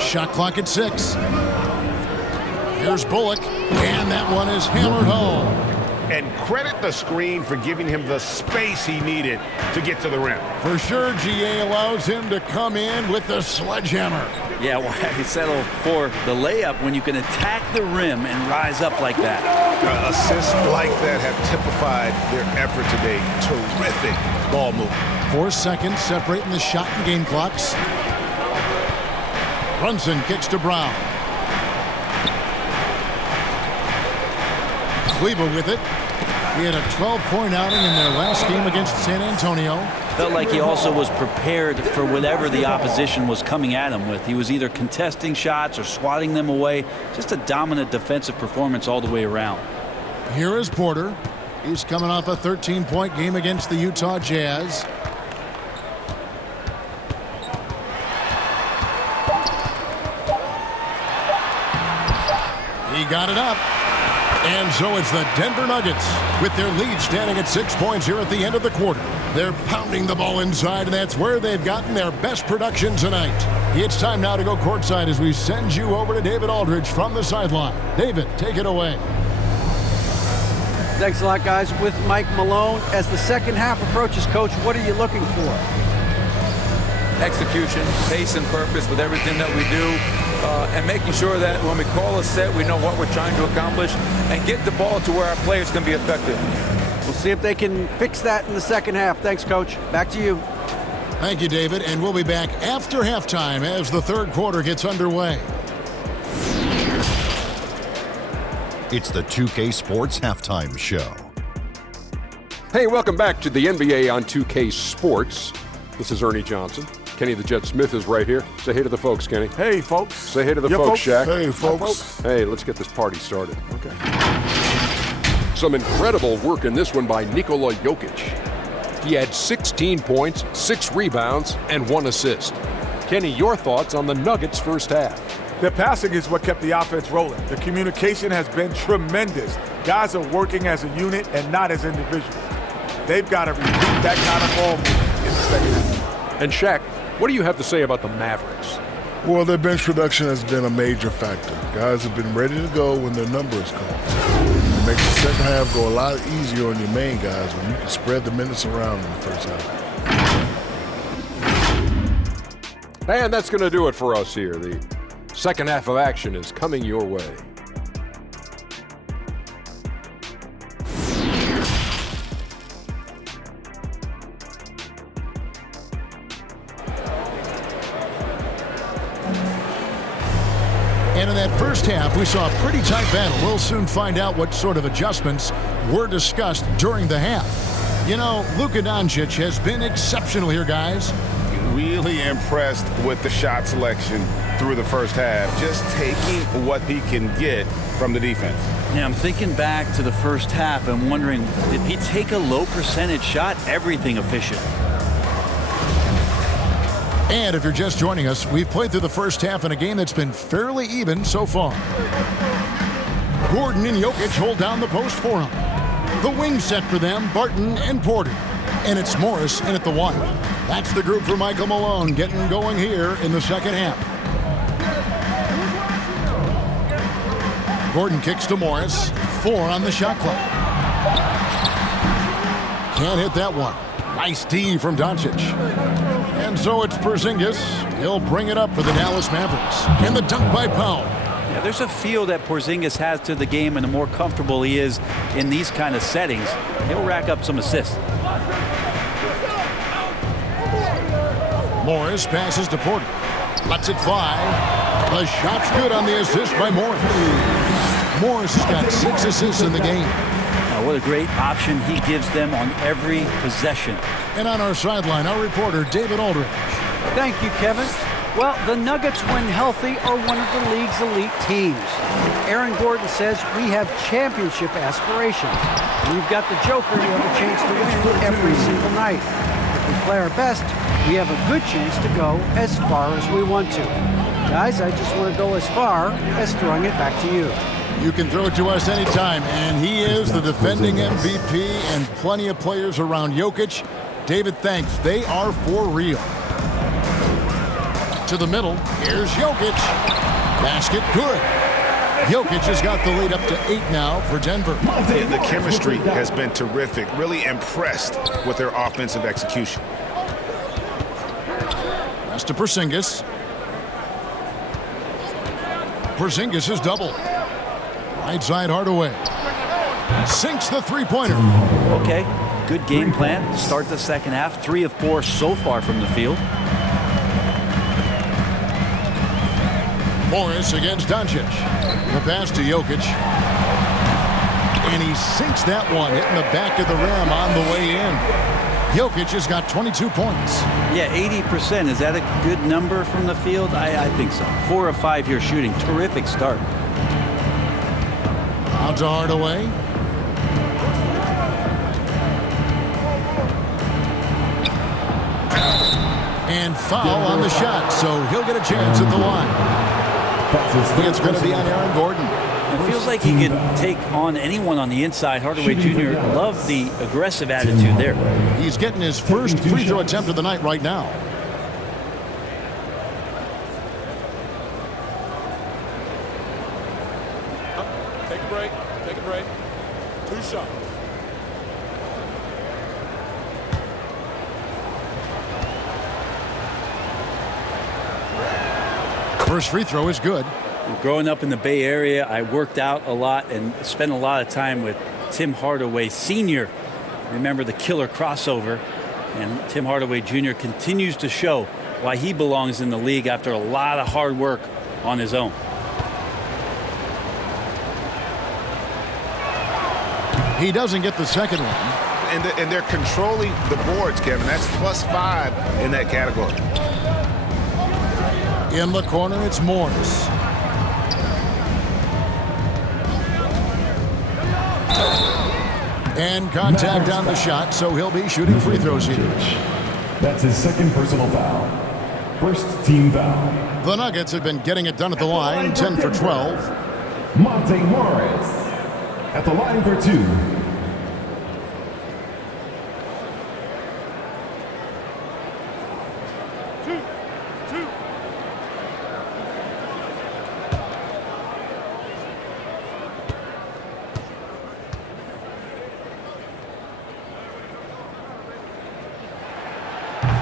Shot clock at 6. Here's Bullock, and that one is hammered home. And credit the screen for giving him the space he needed to get to the rim. For sure, GA allows him to come in with the sledgehammer. Yeah, why settle for the layup when you can attack the rim and rise up like that? Assists like that have typified their effort today. Terrific ball movement. 4 seconds separating the shot and game clocks. Brunson kicks to Brown. Cleveland with it. He had a 12-point outing in their last game against San Antonio. Felt like he also was prepared for whatever the opposition was coming at him with. He was either contesting shots or swatting them away. Just a dominant defensive performance all the way around. Here is Porter. He's coming off a 13-point game against the Utah Jazz. He got it up. And so it's the Denver Nuggets with their lead standing at 6 points here at the end of the quarter. They're pounding the ball inside, and that's where they've gotten their best production tonight. It's time now to go courtside as we send you over to David Aldridge from the sideline. David, take it away. Thanks a lot, guys. With Mike Malone, as the second half approaches, Coach, what are you looking for? Execution, pace and purpose with everything that we do, and making sure that when we call a set, we know what we're trying to accomplish and get the ball to where our players can be effective. We'll see if they can fix that in the second half. Thanks, Coach. Back to you. Thank you, David, and we'll be back after halftime as the third quarter gets underway. It's the 2K Sports Halftime Show. Hey, welcome back to the NBA on 2K Sports. This is Ernie Johnson. Kenny the Jet Smith is right here. Say hey to the folks, Kenny. Hey, folks. Say hey to the folks, Shaq. Hey, folks. Hey, let's get this party started. Okay. Some incredible work in this one by Nikola Jokic. He had 16 points, 6 rebounds, and 1 assist. Kenny, your thoughts on the Nuggets' first half? Their passing is what kept the offense rolling. The communication has been tremendous. Guys are working as a unit and not as individuals. They've got to repeat that kind of ball movement in the second half. And Shaq, what do you have to say about the Mavericks? Well, their bench production has been a major factor. Guys have been ready to go when their numbers come. It makes the second half go a lot easier on your main guys when you can spread the minutes around in the first half. And that's going to do it for us here. The second half of action is coming your way. And in that first half, we saw a pretty tight battle. We'll soon find out what sort of adjustments were discussed during the half. You know, Luka Doncic has been exceptional here, guys. Really impressed with the shot selection through the first half, just taking what he can get from the defense. Yeah, I'm thinking back to the first half and wondering, did he take a low percentage shot? Everything efficient. And if you're just joining us, we've played through the first half in a game that's been fairly even so far. Gordon and Jokic hold down the post for him. The wing set for them, Barton and Porter. And it's Morris in at the 1. That's the group for Michael Malone getting going here in the second half. Gordon kicks to Morris. 4 on the shot clock. Can't hit that one. Nice D from Doncic. And so it's Porzingis. He'll bring it up for the Dallas Mavericks. And the dunk by Powell. Yeah, there's a feel that Porzingis has to the game, and the more comfortable he is in these kind of settings, he'll rack up some assists. Morris passes to Porter. Lets it fly. The shot's good on the assist by Morris. Morris has got 6 assists in the game. What a great option he gives them on every possession. And on our sideline, our reporter, David Aldridge. Thank you, Kevin. Well, the Nuggets, when healthy, are one of the league's elite teams. Aaron Gordon says we have championship aspirations. When you've got the Joker, you have a chance to win every single night. If we play our best, we have a good chance to go as far as we want to. Guys, I just want to go as far as throwing it back to you. You can throw it to us anytime, and he is the defending MVP and plenty of players around Jokic. David, thanks. They are for real. To the middle. Here's Jokic. Basket good. Jokic has got the lead up to 8 now for Denver. And the chemistry has been terrific. Really impressed with their offensive execution. Pass to Porzingis. Porzingis is double. Right side Hardaway. Sinks the three-pointer. Okay, good game plan. Start the second half. 3 of 4 so far from the field. Morris against Doncic. The pass to Jokic. And he sinks that one, hitting the back of the rim on the way in. Jokic has got 22 points. Yeah, 80%. Is that a good number from the field? I think so. 4 of 5 here shooting. Terrific start. Out to Hardaway. And foul on the shot, so he'll get a chance at the line. It's going to be on Aaron Gordon. It feels like he can take on anyone on the inside. Hardaway Jr. loved the aggressive attitude there. He's getting his first free throw attempt of the night right now. Take a break. Take a break. 2 shots. First free throw is good. Growing up in the Bay Area, I worked out a lot and spent a lot of time with Tim Hardaway Sr. Remember the killer crossover, and Tim Hardaway Jr. continues to show why he belongs in the league after a lot of hard work on his own. He doesn't get the second one. And they're controlling the boards, Kevin. That's +5 in that category. In the corner, it's Morris. And contact on the shot, so he'll be shooting free throws here. That's his second personal foul. First team foul. The Nuggets have been getting it done at the line, 10 for 12. Monte Morris at the line for 2.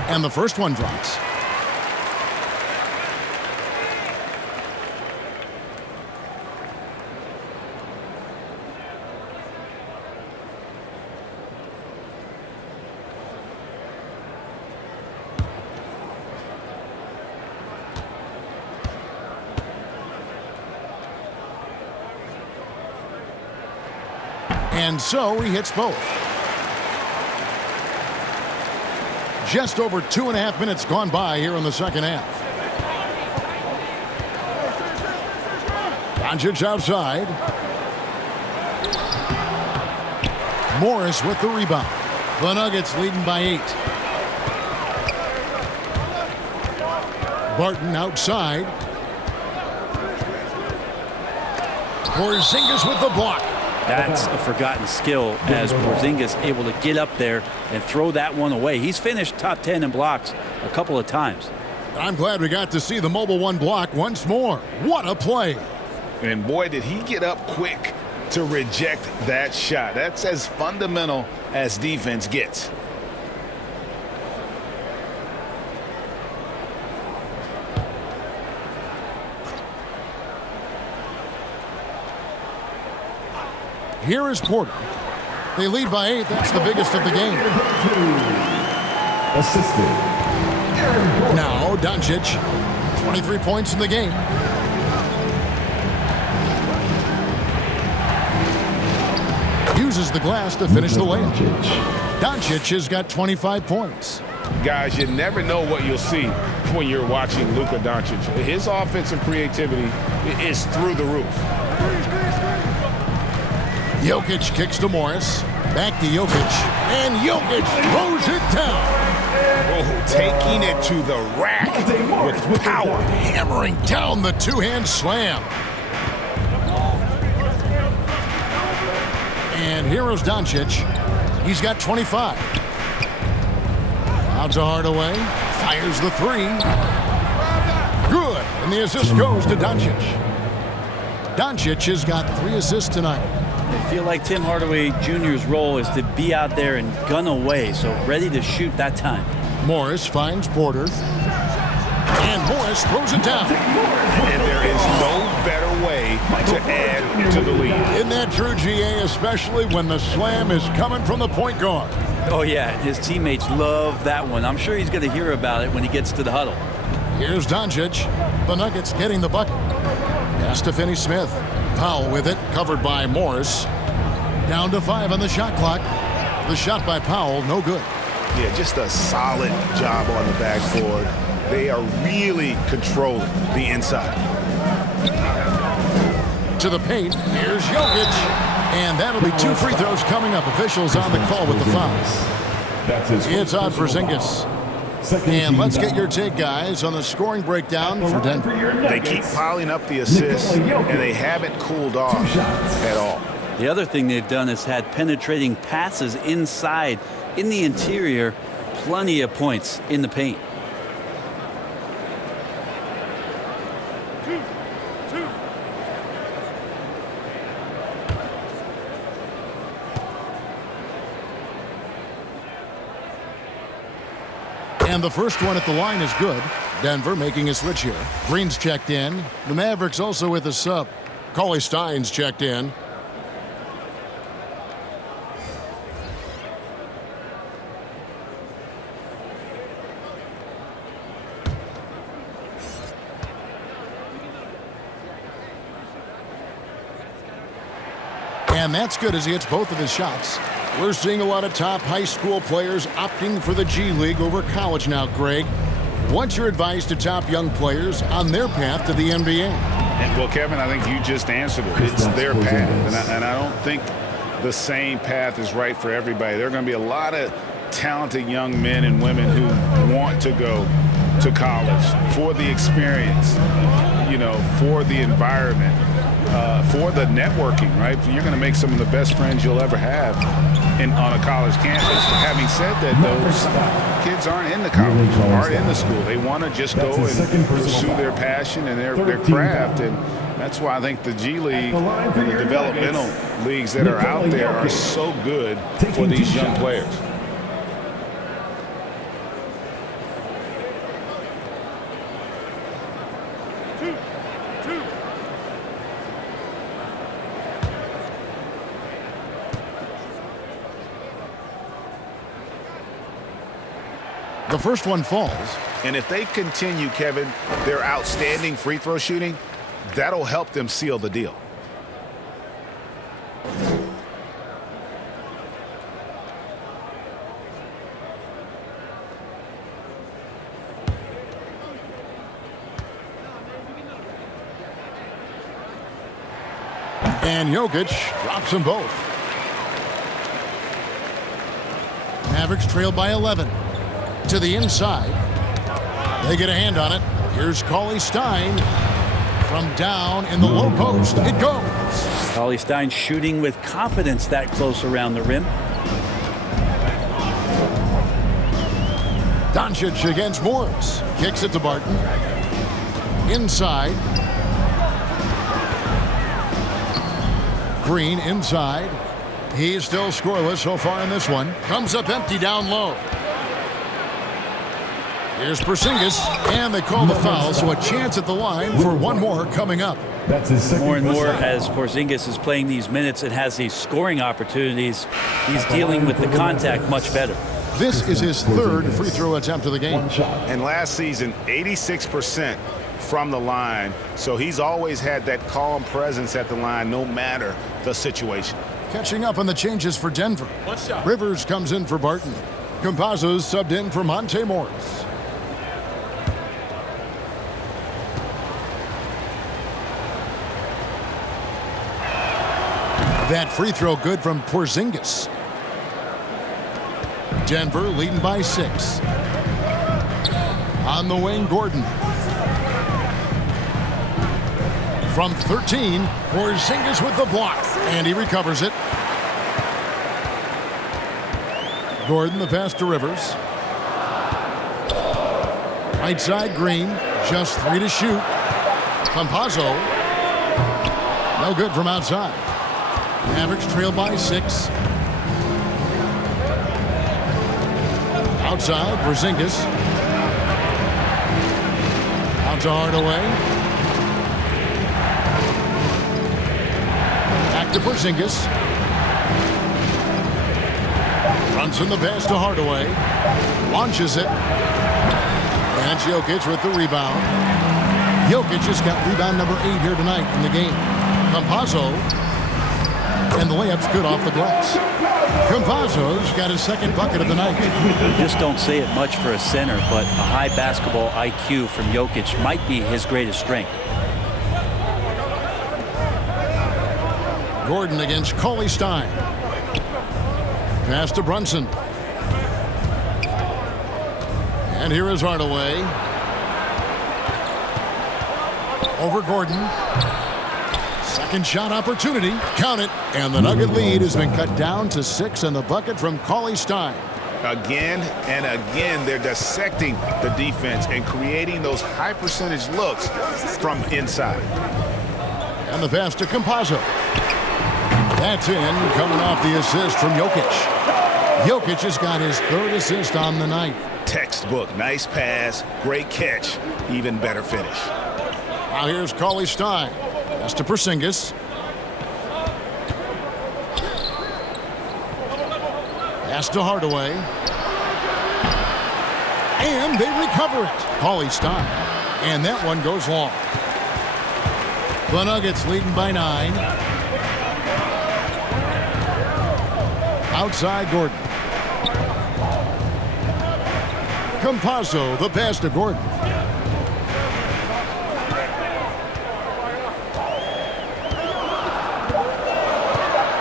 And the first one drops. And so he hits both. Just over 2.5 minutes gone by here in the second half. Doncic outside. Morris with the rebound. The Nuggets leading by 8. Barton outside. Porzingis with the block. That's a forgotten skill as Porzingis able to get up there and throw that one away. He's finished top 10 in blocks a couple of times. I'm glad we got to see the mobile one block once more. What a play. And boy, did he get up quick to reject that shot. That's as fundamental as defense gets. Here is Porter. They lead by 8. That's the biggest of the game. Assisted. Now Doncic, 23 points in the game. Uses the glass to finish the layup. Doncic has got 25 points. Guys, you never know what you'll see when you're watching Luka Doncic. His offensive creativity is through the roof. Jokic kicks to Morris. Back to Jokic. And Jokic throws it down. Oh, taking it to the rack with power. Hammering down the two-hand slam. And here is Doncic. He's got 25. Out to Hardaway. Fires the 3. And the assist goes to Doncic. Doncic has got 3 assists tonight. I feel like Tim Hardaway Jr.'s role is to be out there and gun away, so ready to shoot that time. Morris finds Porter. And Morris throws it down. And there is no better way to add to the lead. Isn't that true, GA, especially when the slam is coming from the point guard? Oh, yeah, his teammates love that one. I'm sure he's going to hear about it when he gets to the huddle. Here's Doncic. The Nuggets getting the bucket. Pass to Finney-Smith. Powell with it, covered by Morris. Down to 5 on the shot clock. The shot by Powell, no good. Yeah, just a solid job on the backboard. They are really controlling the inside. To the paint, here's Jokic. And that'll be 2 free throws coming up. Officials on the call with the fouls. It's on Porzingis. And let's get your take, guys, on the scoring breakdown for Denver. They keep piling up the assists, and they haven't cooled off at all. The other thing they've done is had penetrating passes inside, in the interior, plenty of points in the paint. And the first one at the line is good. Denver making a switch here. Green's checked in. The Mavericks also with a sub. Cauley Stein's checked in. And that's good as he hits both of his shots. We're seeing a lot of top high school players opting for the G League over college now, Greg. What's your advice to top young players on their path to the NBA? And, well, Kevin, I think you just answered it. It's their path. And I don't think the same path is right for everybody. There are going to be a lot of talented young men and women who want to go to college for the experience, you know, for the environment. For the networking, right? You're going to make some of the best friends you'll ever have on a college campus. Having said that, though, some kids aren't in the college, aren't in the school. They want to just go and pursue their passion and their craft, and that's why I think the G League and the developmental leagues that are out there are so good for these young players. The first one falls. And if they continue, Kevin, their outstanding free throw shooting, that'll help them seal the deal. And Jokic drops them both. Mavericks trail by 11. To the inside. They get a hand on it. Here's Cauley Stein from down in the low post. It goes. Cauley Stein shooting with confidence that close around the rim. Doncic against Morris. Kicks it to Barton. Inside. Green inside. He's still scoreless so far in this one. Comes up empty down low. Here's Porzingis, and they call the foul, so a chance at the line for one more coming up. More and more as Porzingis is playing these minutes and has these scoring opportunities, he's dealing with the contact much better. This is his third free throw attempt of the game. And last season, 86% from the line, so he's always had that calm presence at the line no matter the situation. Catching up on the changes for Denver. Rivers comes in for Barton. Campazzo's subbed in for Monte Morris. That free throw good from Porzingis. Denver leading by 6. On the wing, Gordon. From 13, Porzingis with the block, and he recovers it. Gordon, the pass to Rivers. Right side, Green, just 3 to shoot. Campazzo. No good from outside. Mavericks trail by 6. Outside, Porzingis. Out to Hardaway. Back to Porzingis. Runs in the pass to Hardaway. Launches it. And Jokic with the rebound. Jokic just got rebound number 8 here tonight in the game. Campazzo. And the layup's good off the glass. Campazzo's got his second bucket of the night. You just don't say it much for a center, but a high basketball IQ from Jokic might be his greatest strength. Gordon against Cauley Stein. Pass to Brunson. And here is Hardaway. Over Gordon. Second shot opportunity. Count it. And the Nugget lead has been cut down to 6 in the bucket from Cauley Stein. Again and again, they're dissecting the defense and creating those high percentage looks from inside. And the pass to Campazzo. That's in, coming off the assist from Jokic. Jokic has got his 3rd assist on the night. Textbook, nice pass, great catch, even better finish. Now here's Cauley Stein. Pass to Porzingis. Pass to Hardaway. And they recover it. Cauley Stein. And that one goes long. The Nuggets leading by 9. Outside Gordon. Campazzo, the pass to Gordon.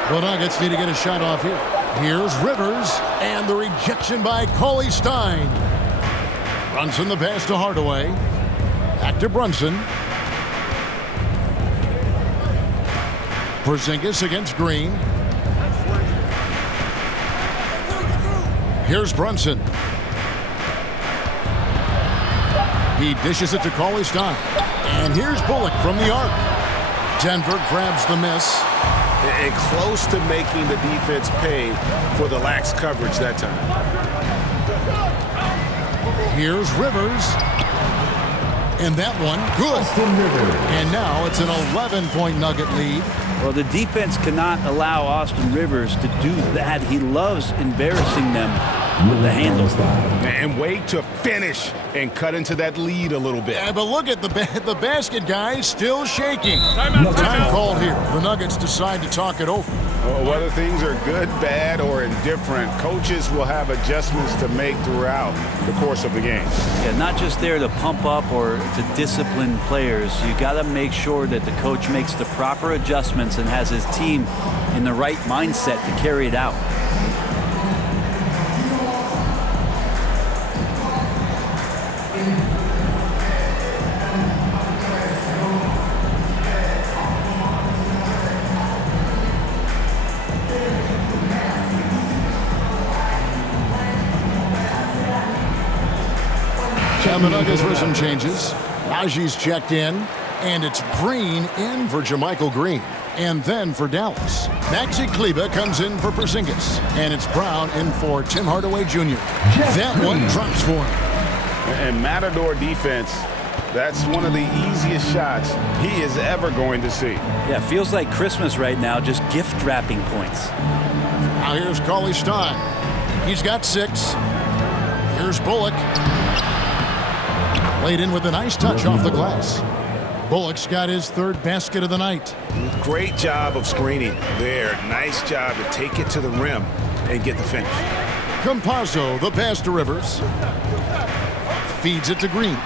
The Nuggets need to get a shot off here. Here's Rivers, and the rejection by Cauley Stein. Brunson the pass to Hardaway. Back to Brunson. Porzingis against Green. Here's Brunson. He dishes it to Cauley Stein. And here's Bullock from the arc. Denver grabs the miss. And close to making the defense pay for the lax coverage that time. Here's Rivers. And that one, good. And now it's an 11-point Nugget lead. Well, the defense cannot allow Austin Rivers to do that. He loves embarrassing them with the handle. And wait to finish and cut into that lead a little bit. Yeah, but look at the basket guy still shaking. Time called here. The Nuggets decide to talk it over. Well, whether things are good, bad, or indifferent, coaches will have adjustments to make throughout the course of the game. Yeah, not just there to pump up or to discipline players. You got to make sure that the coach makes the proper adjustments and has his team in the right mindset to carry it out. And the Nuggets with some changes. Najee's checked in, and it's Green in for JaMychal Green. And then for Dallas, Maxi Kleber comes in for Porzingis. And it's Brown in for Tim Hardaway Jr. That one drops for him. And Matador defense, that's one of the easiest shots he is ever going to see. Yeah, feels like Christmas right now, just gift wrapping points. Now here's Cauley Stein. He's got 6. Here's Bullock. Laid in with a nice touch off the glass. Bullock's got his 3rd basket of the night. Great job of screening there. Nice job to take it to the rim and get the finish. Campazzo, the pass to Rivers. Feeds it to Green.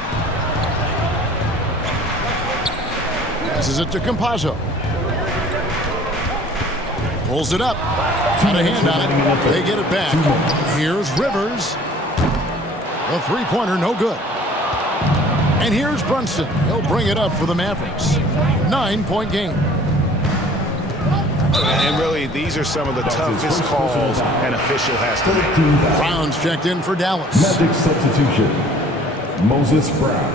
Passes it to Campazzo. Pulls it up. Got a hand on it. They get it back. Here's Rivers. A 3-pointer, no good. And here's Brunson. He'll bring it up for the Mavericks. 9-point game. And really, these are some of the toughest calls an official has to make. Brown's checked in for Dallas. Magic substitution. Moses Brown.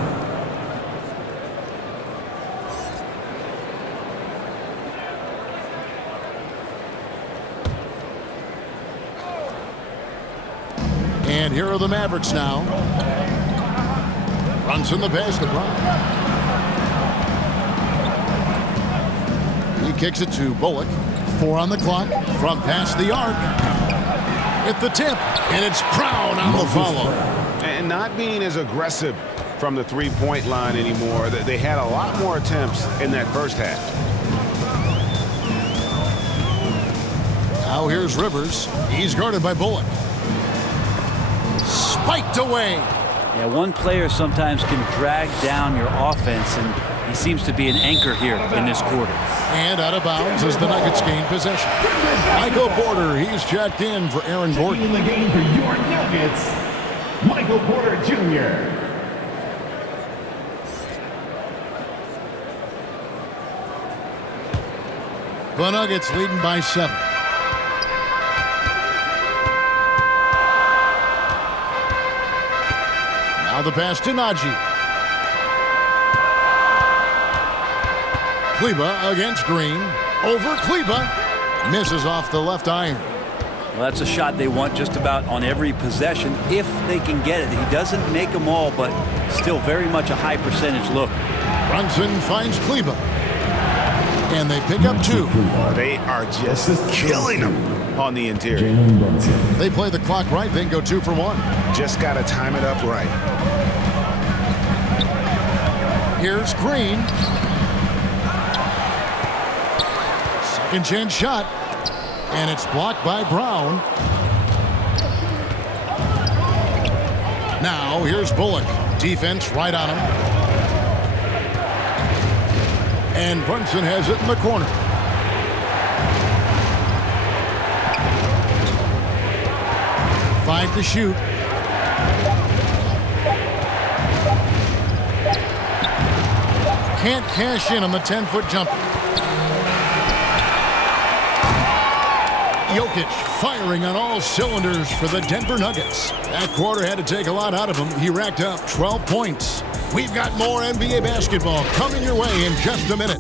And here are the Mavericks now. Brunson the pass to Brown. He kicks it to Bullock. 4 on the clock. From past the arc. At the tip. And it's Brown on the follow. And not being as aggressive from the three-point line anymore. They had a lot more attempts in that first half. Now here's Rivers. He's guarded by Bullock. Spiked away. Yeah, one player sometimes can drag down your offense, and he seems to be an anchor here in this quarter. And out of bounds as the Nuggets gain possession. Michael Porter, he's checked in for Aaron Gordon. In the game for your Nuggets, Michael Porter Jr. The Nuggets leading by 7. Now the pass to Najee. Kleba against Green. Over Kleba. Misses off the left iron. Well, that's a shot they want just about on every possession if they can get it. He doesn't make them all, but still very much a high percentage look. Brunson finds Kleba. And they pick up 2. They are just killing them on the interior. They play the clock right, then go 2 for 1. Just got to time it up right. Here's Green. Second chance shot. And it's blocked by Brown. Now here's Bullock. Defense right on him. And Brunson has it in the corner. Five to shoot. Can't cash in on the 10-foot jumper. Jokic firing on all cylinders for the Denver Nuggets. That quarter had to take a lot out of him. He racked up 12 points. We've got more NBA basketball coming your way in just a minute.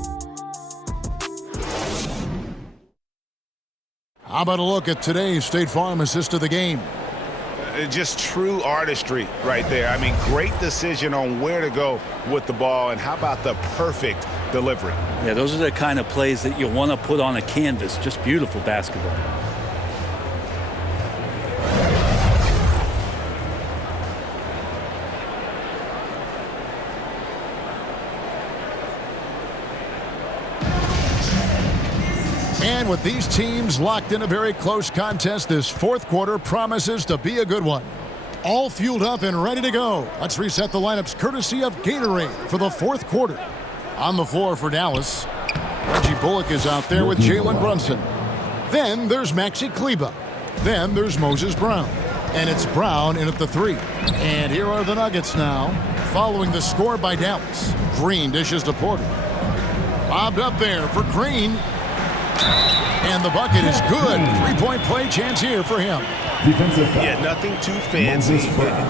How about a look at today's State Farm assist of the game? Just true artistry right there. I mean, great decision on where to go with the ball, and how about the perfect delivery? Yeah, those are the kind of plays that you want to put on a canvas. Just beautiful basketball. And with these teams locked in a very close contest, this fourth quarter promises to be a good one. All fueled up and ready to go. Let's reset the lineups courtesy of Gatorade for the fourth quarter. On the floor for Dallas, Reggie Bullock is out there with Jalen Brunson. Then there's Maxi Kleba. Then there's Moses Brown. And it's Brown in at the 3. And here are the Nuggets now, following the score by Dallas. Green dishes to Porter. Bobbed up there for Green. And the bucket is good. 3-point play chance here for him. Yeah, nothing too fancy.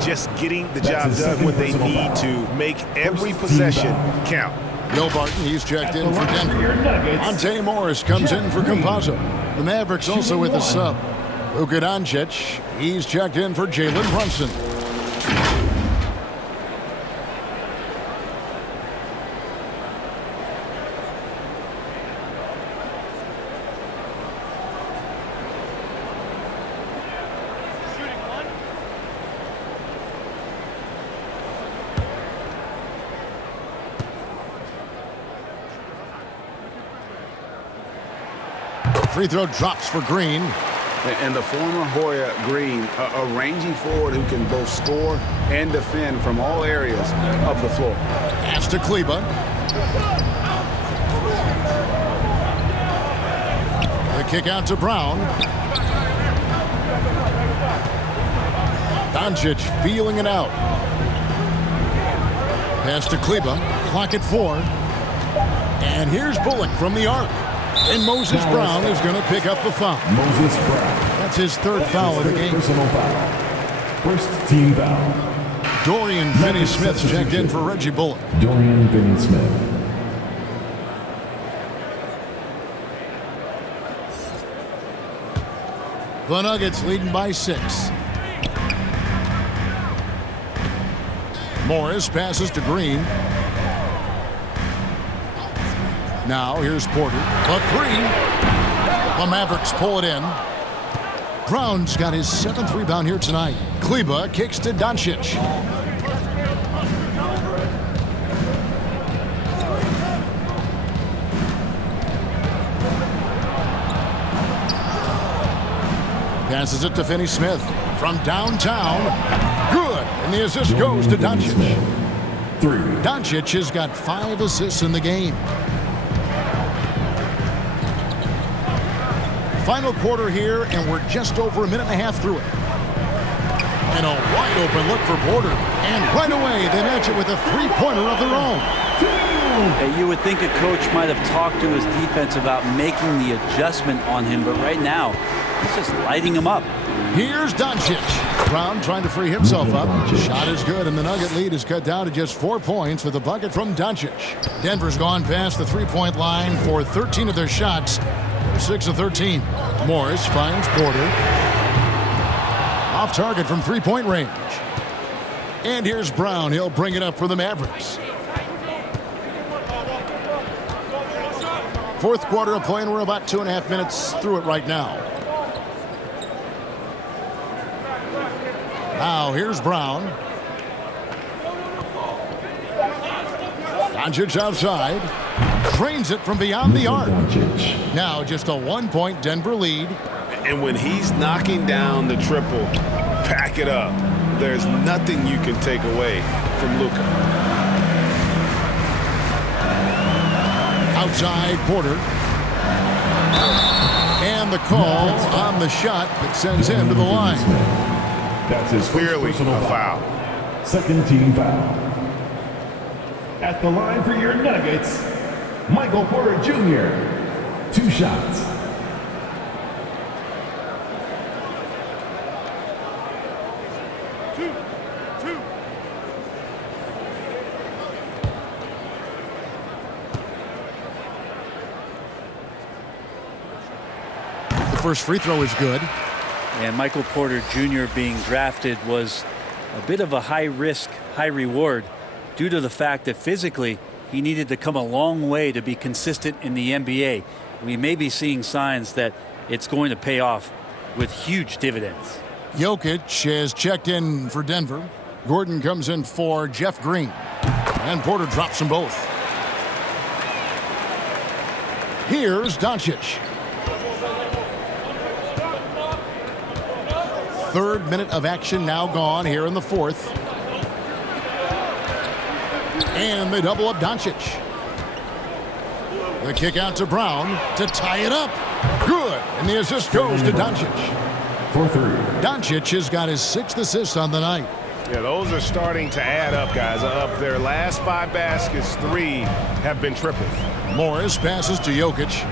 Just getting the job done what they need to make every possession count. Bill Barton, he's checked in for Denver. Monte Morris comes in for Campazzo. The Mavericks also with a sub. Luka Doncic, he's checked in for Jalen Brunson. Free throw drops for Green. And the former Hoya Green, a rangy forward who can both score and defend from all areas of the floor. Pass to Kleba. The kick out to Brown. Doncic feeling it out. Pass to Kleba. Clock at 4. And here's Bullock from the arc. And Moses Brown is going to pick up the foul. Moses Brown. That's his third foul of the game. Personal foul. First team foul. Dorian Finney-Smith checked in for Reggie Bullock. Dorian Finney-Smith. The Nuggets leading by 6. Morris passes to Green. Now here's Porter. The three. The Mavericks pull it in. Brown's got his 7th rebound here tonight. Kleba kicks to Doncic. Passes it to Finney Smith from downtown. Good. And the assist goes to Doncic. Doncic has got 5 assists in the game. Final quarter here, and we're just over a minute and a half through it. And a wide open look for Porter. And right away, they match it with a three-pointer of their own. Hey, you would think a coach might have talked to his defense about making the adjustment on him, but right now, he's just lighting him up. Here's Doncic. Brown trying to free himself up. Shot is good, and the Nugget lead is cut down to just 4 points with a bucket from Doncic. Denver's gone past the three-point line for 13 of their shots. They're 6 of 13. Morris finds Porter. Off target from three-point range. And here's Brown. He'll bring it up for the Mavericks. Fourth quarter of play, and we're about 2.5 minutes through it right now. Now here's Brown. Doncic outside. Drains it from beyond the arc. Now just a 1-point Denver lead. And when he's knocking down the triple, pack it up. There's nothing you can take away from Luka. Outside Porter. And the call on the shot that sends him to the line. That's his clearly a personal foul. Second team foul. At the line for your Nuggets, Michael Porter Jr. 2 shots. The first free throw is good. And Michael Porter Jr. being drafted was a bit of a high risk, high reward due to the fact that physically he needed to come a long way to be consistent in the NBA. We may be seeing signs that it's going to pay off with huge dividends. Jokic has checked in for Denver. Gordon comes in for Jeff Green. And Porter drops them both. Here's Doncic. Third minute of action now gone here in the fourth. And they double up Doncic. The kick out to Brown to tie it up. Good. And the assist goes to Doncic. For 3. Doncic has got his 6th assist on the night. Yeah, those are starting to add up, guys. Up their last 5 baskets, 3 have been triples. Morris passes to Jokic.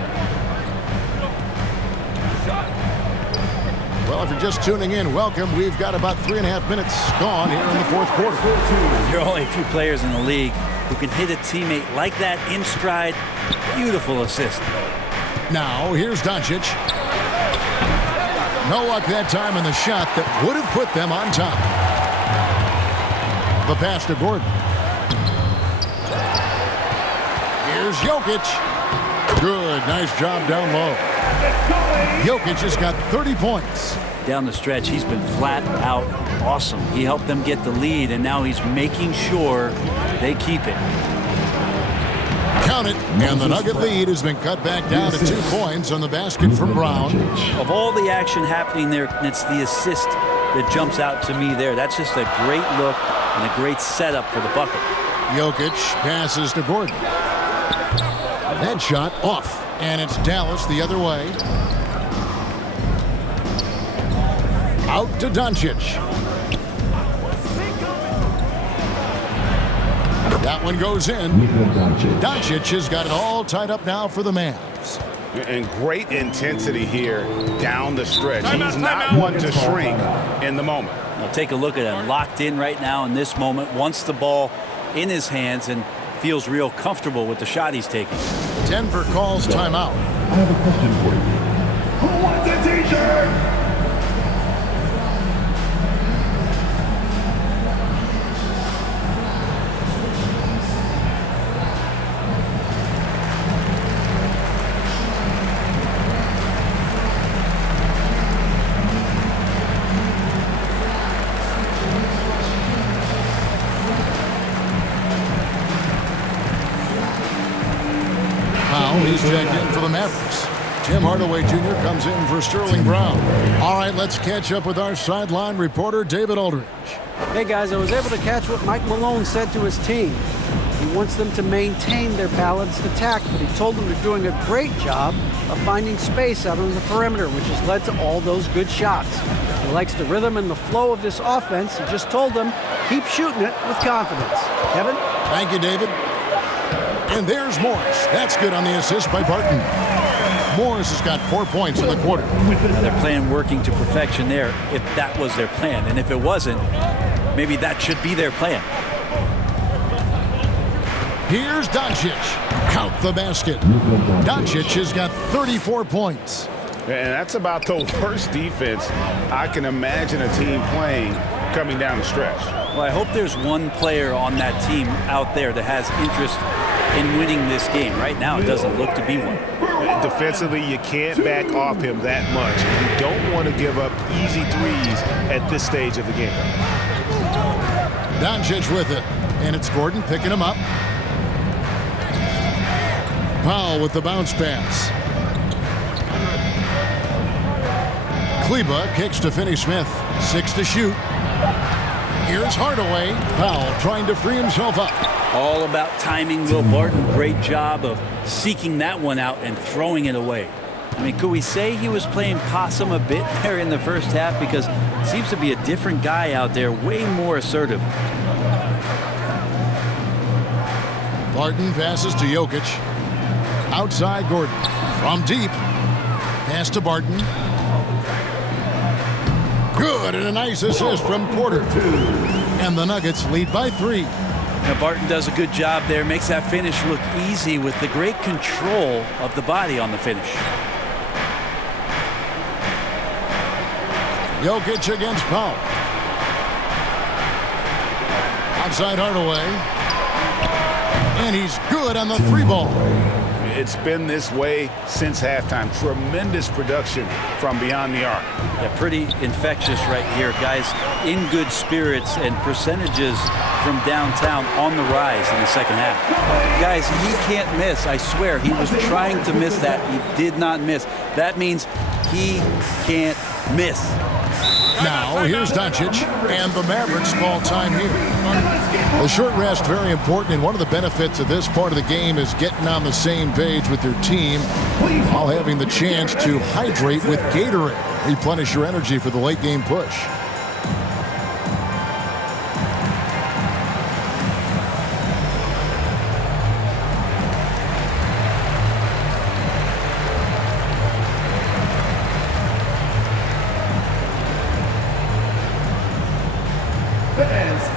Well, if you're just tuning in, welcome. We've got about 3.5 minutes gone here in the fourth quarter. There are only a few players in the league who can hit a teammate like that in stride. Beautiful assist. Now, here's Doncic. No luck that time in the shot that would have put them on top. The pass to Gordon. Here's Jokic. Good. Nice job down low. Jokic has got 30 points. Down the stretch, he's been flat out awesome. He helped them get the lead, and now he's making sure they keep it. Count it. And the Nugget lead has been cut back down to 2 points on the basket from Brown. Of all the action happening there, it's the assist that jumps out to me there. That's just a great look and a great setup for the bucket. Jokic passes to Gordon. That shot off. And it's Dallas the other way. Out to Doncic. That one goes in. Doncic has got it all tied up now for the Mavs. And great intensity here down the stretch. He's not one to shrink in the moment. Now take a look at him. Locked in right now in this moment. Wants the ball in his hands and feels real comfortable with the shot he's taking. Denver calls timeout. I have a question for you. Who wants a t-shirt? has checked in for the Mavericks. Tim Hardaway Jr. comes in for Sterling Brown. All right, let's catch up with our sideline reporter, David Aldridge. Hey, guys, I was able to catch what Mike Malone said to his team. He wants them to maintain their balanced attack, but he told them they're doing a great job of finding space out on the perimeter, which has led to all those good shots. He likes the rhythm and the flow of this offense. He just told them, keep shooting it with confidence. Kevin? Thank you, David. And there's Morris. That's good on the assist by Barton. Morris has got 4 points in the quarter. They're playing working to perfection there, if that was their plan. And if it wasn't, maybe that should be their plan. Here's Doncic. Count the basket. Doncic has got 34 points. And that's about the worst defense I can imagine a team playing coming down the stretch. Well, I hope there's one player on that team out there that has interest in winning this game. Right now, it doesn't look to be one. Defensively, you can't back off him that much. You don't want to give up easy threes at this stage of the game. Doncic with it. And it's Gordon picking him up. Powell with the bounce pass. Kleba kicks to Finney-Smith. 6 to shoot. Here's Hardaway. Powell trying to free himself up. All about timing. Will Barton, great job of seeking that one out and throwing it away. I mean, could we say he was playing possum a bit there in the first half? Because it seems to be a different guy out there, way more assertive. Barton passes to Jokic. Outside Gordon. From deep. Pass to Barton. Good, and a nice assist from Porter. And the Nuggets lead by 3. Now Barton does a good job there, makes that finish look easy with the great control of the body on the finish. Jokic against Powell. Outside Hardaway. And he's good on the 3-ball. It's been this way since halftime. Tremendous production from beyond the arc. Yeah, pretty infectious right here. Guys in good spirits and percentages from downtown on the rise in the second half. Guys, he can't miss. I swear, he was trying to miss that. He did not miss. That means he can't miss. Now, here's Doncic, and the Mavericks call time here. The short rest, very important, and one of the benefits of this part of the game is getting on the same page with your team while having the chance to hydrate with Gatorade. Replenish your energy for the late game push.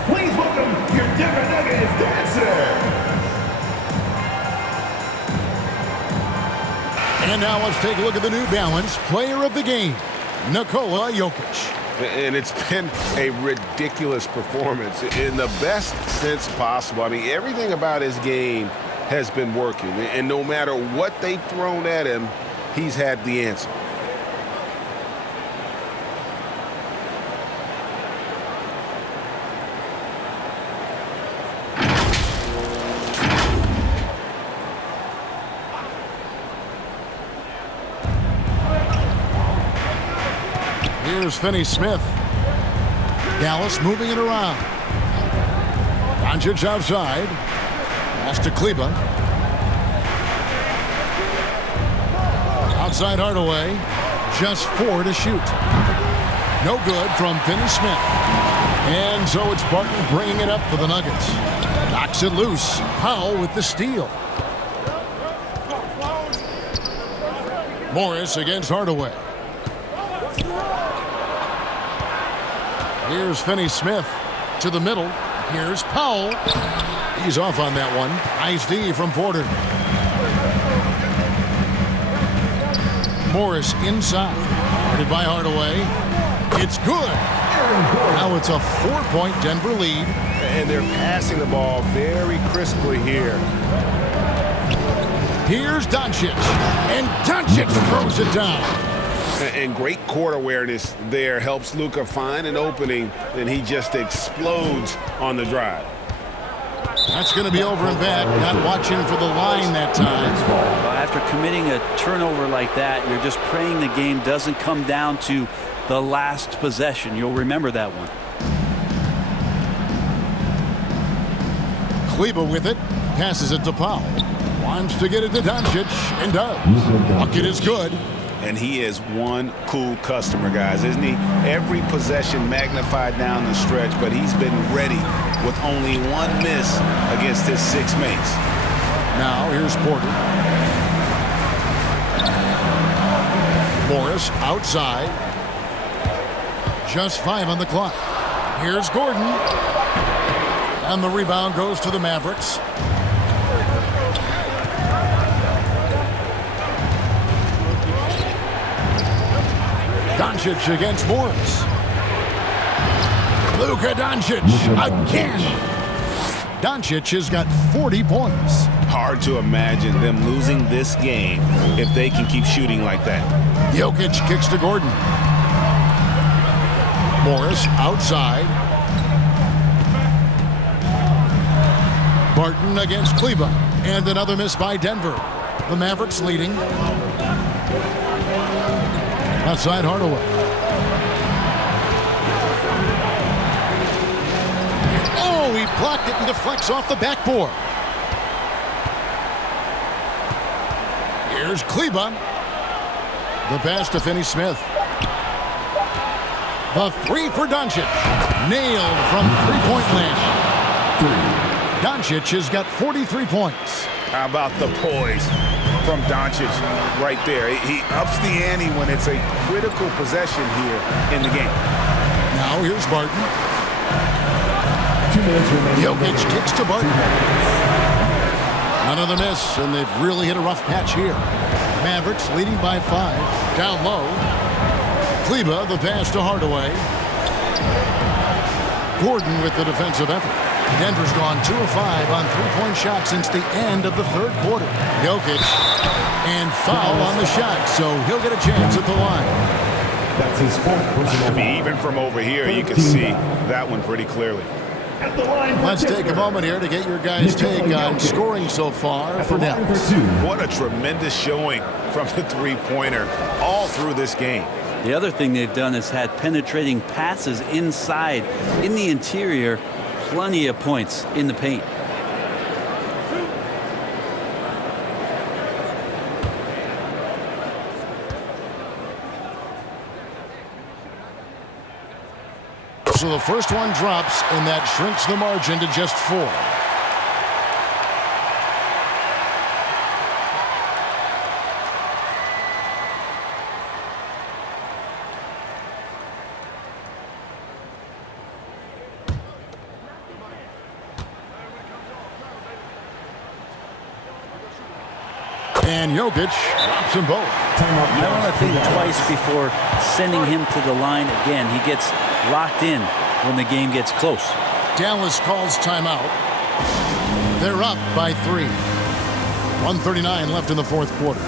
Please welcome your Denver Nuggets dancer. And now let's take a look at the New Balance player of the game, Nikola Jokic. And it's been a ridiculous performance in the best sense possible. I mean, everything about his game has been working. And no matter what they've thrown at him, he's had the answer. Here's Finney-Smith. Dallas moving it around. Doncic outside. Pass to Kleba. Outside Hardaway. Just 4 to shoot. No good from Finney-Smith. And so it's Barton bringing it up for the Nuggets. Knocks it loose. Powell with the steal. Morris against Hardaway. Here's Finney-Smith to the middle. Here's Powell. He's off on that one. Nice D from Porter. Morris inside. Guarded by Hardaway. It's good. Now it's a 4-point Denver lead. And they're passing the ball very crisply here. Here's Doncic. And Doncic throws it down. And great court awareness there helps Luka find an opening, and he just explodes on the drive. That's going to be over and back. Not watching for the line that time. Well, After committing a turnover like that, you're just praying the game doesn't come down to the last possession. You'll remember that one. Kleber with it. Passes it to Powell. Wants to get it to Doncic, and does. Bucket is good. And he is one cool customer, guys, isn't he? Every possession magnified down the stretch, but he's been ready with only one miss against his 6 mates. Now here's Porter. Morris outside. Just 5 on the clock. Here's Gordon. And the rebound goes to the Mavericks. Doncic against Morris. Luka Doncic again. Doncic has got 40 points. Hard to imagine them losing this game if they can keep shooting like that. Jokic kicks to Gordon. Morris outside. Barton against Kleber. And another miss by Denver. The Mavericks leading. Outside Hardaway. Oh, he blocked it and deflects off the backboard. Here's Kleber. The pass to Finney Smith. The 3 for Doncic. Nailed from three-point land. Doncic has got 43 points. How about the poise from Doncic right there? He ups the ante when it's a critical possession here in the game. Now here's Barton. 2 minutes remaining. Jokic kicks to Barton. Another miss, and they've really hit a rough patch here. Mavericks leading by 5. Down low. Kleber, the pass to Hardaway. Gordon with the defensive effort. Denver's gone 2 of 5 on three-point shots since the end of the third quarter. Jokic, and foul on the shot, so he'll get a chance at the line. That's his 4th personal. Even from over here, you can see that one pretty clearly. At the line for Let's take a moment here to get your guys' take on scoring so far for Dallas. What a tremendous showing from the three-pointer all through this game. The other thing they've done is had penetrating passes inside, in the interior, plenty of points in the paint. So the first one drops, and that shrinks the margin to just 4. And Jokic drops them both. I want to think twice before sending him to the line again. He gets locked in when the game gets close. Dallas calls timeout. They're up by 3. 1:39 left in the fourth quarter.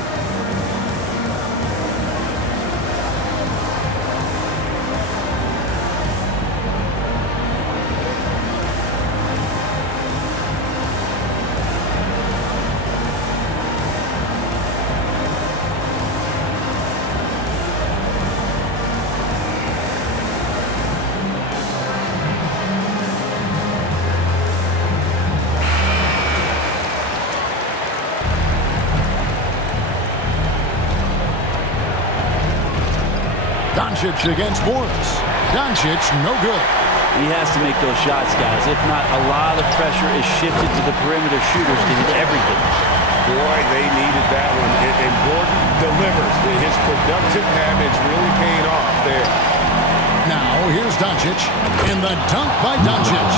Doncic against Morris. Doncic, no good. He has to make those shots, guys. If not, a lot of pressure is shifted to the perimeter shooters to hit everything. Boy, they needed that one. And Gordon delivers. His productive habits really paid off there. Now, here's Doncic. And the dunk by Doncic.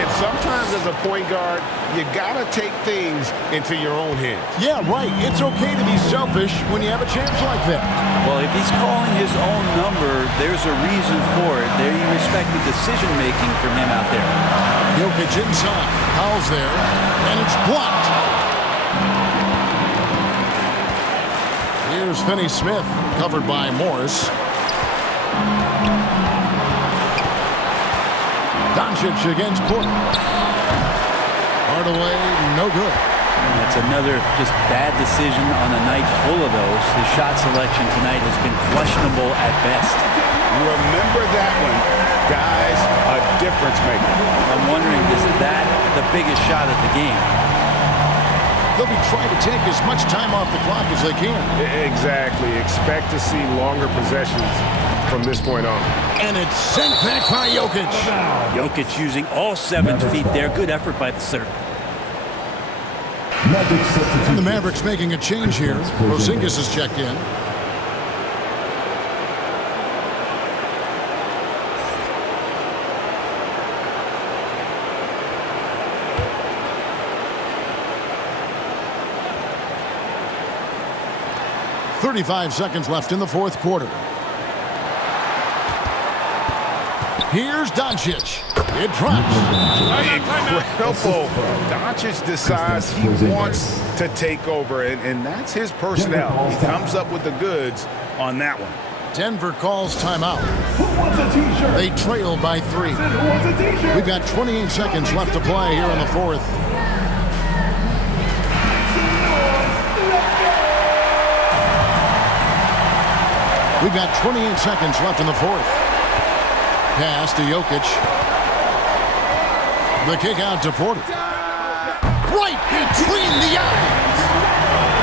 And sometimes as a point guard, you got to take things into your own hands. Yeah, right. It's okay to be selfish when you have a chance like that. Well, if he's calling his own number, there's a reason for it. They respect the decision-making from him out there. Jokic inside. Powell's there. And it's blocked. Here's Finney Smith, covered by Morris. Doncic against Porter. Hardaway, no good. That's another just bad decision on a night full of those. His shot selection tonight has been questionable at best. Remember that one, guys, a difference maker. I'm wondering, is that the biggest shot of the game? They'll be trying to take as much time off the clock as they can. Exactly. Expect to see longer possessions from this point on. And it's sent back by Jokic. Jokic using all 7 feet there. Good effort by the center. And the Mavericks making a change here. Porzingis has checked in. .35 seconds left in the fourth quarter. Here's Doncic. It drops. Incredible. Doncic decides he wants to take over, and that's his personnel. He comes up with the goods on that one. Denver calls timeout. They trail by 3. We've got 28 seconds left to play here in the fourth. We've got 28 seconds left in the fourth. Pass to Jokic. The kick out to Porter. Right between the eyes.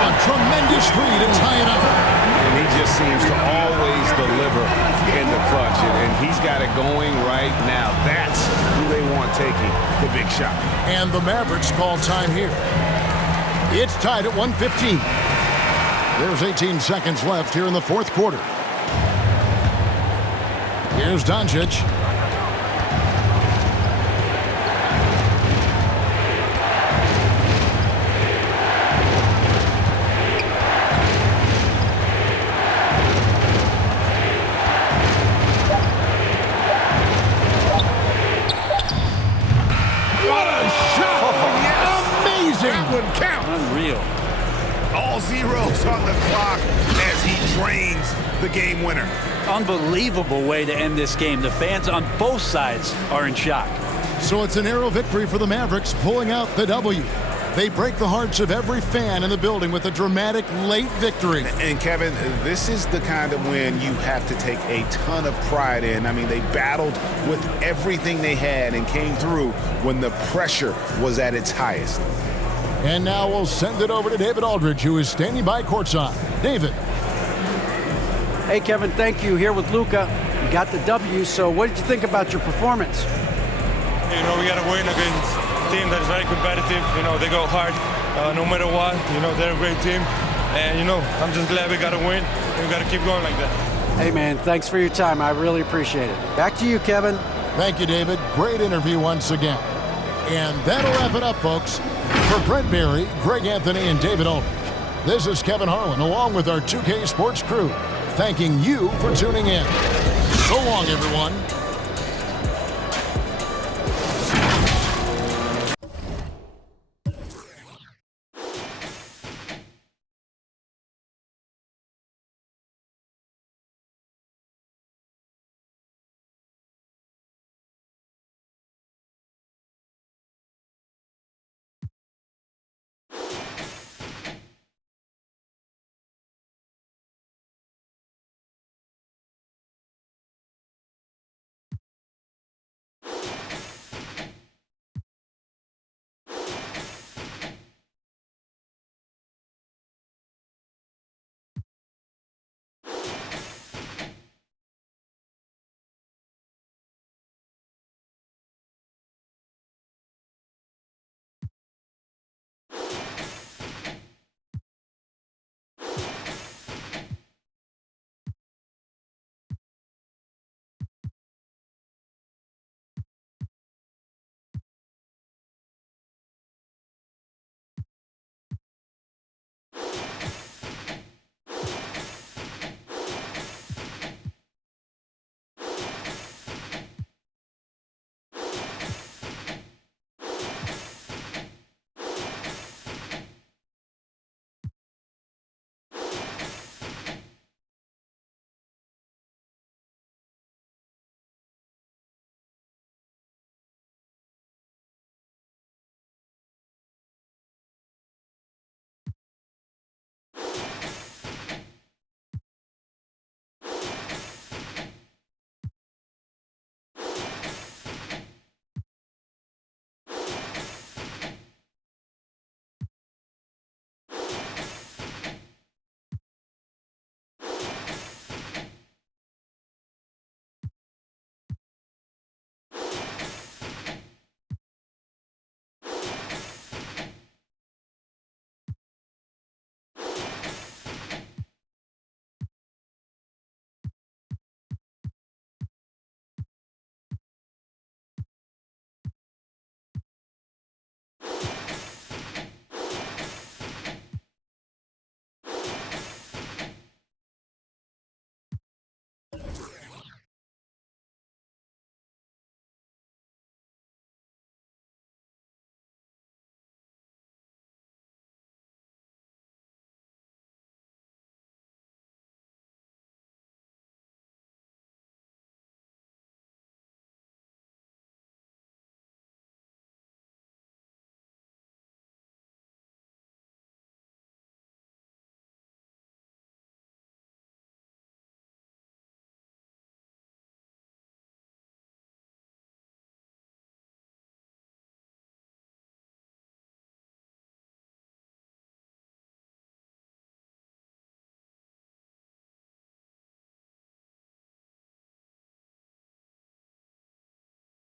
A tremendous three to tie it up. And he just seems to always deliver in the clutch. And he's got it going right now. That's who they want taking the big shot. And the Mavericks call time here. It's tied at 1:15. There's 18 seconds left here in the fourth quarter. Here's Doncic. What a shot! Oh, yes. Amazing! That one counts. Unreal. All zeros on the clock as he drains the game winner. Unbelievable way to end this game. The fans on both sides are in shock. So it's a narrow victory for the Mavericks, pulling out the W. They break the hearts of every fan in the building with a dramatic late victory. And Kevin, this is the kind of win you have to take a ton of pride in. I mean, they battled with everything they had and came through when the pressure was at its highest. And now we'll send it over to David Aldridge, who is standing by courtside. David. Hey, Kevin, thank you. Here with Luka. You got the W, so what did you think about your performance? You know, we got to win against a team that is very competitive. You know, they go hard no matter what. You know, they're a great team. And, you know, I'm just glad we got to win. We got to keep going like that. Hey, man, thanks for your time. I really appreciate it. Back to you, Kevin. Thank you, David. Great interview once again. And that'll wrap it up, folks. For Brent Berry, Greg Anthony, and David Aldridge, this is Kevin Harlan, along with our 2K Sports crew, thanking you for tuning in. So long, everyone.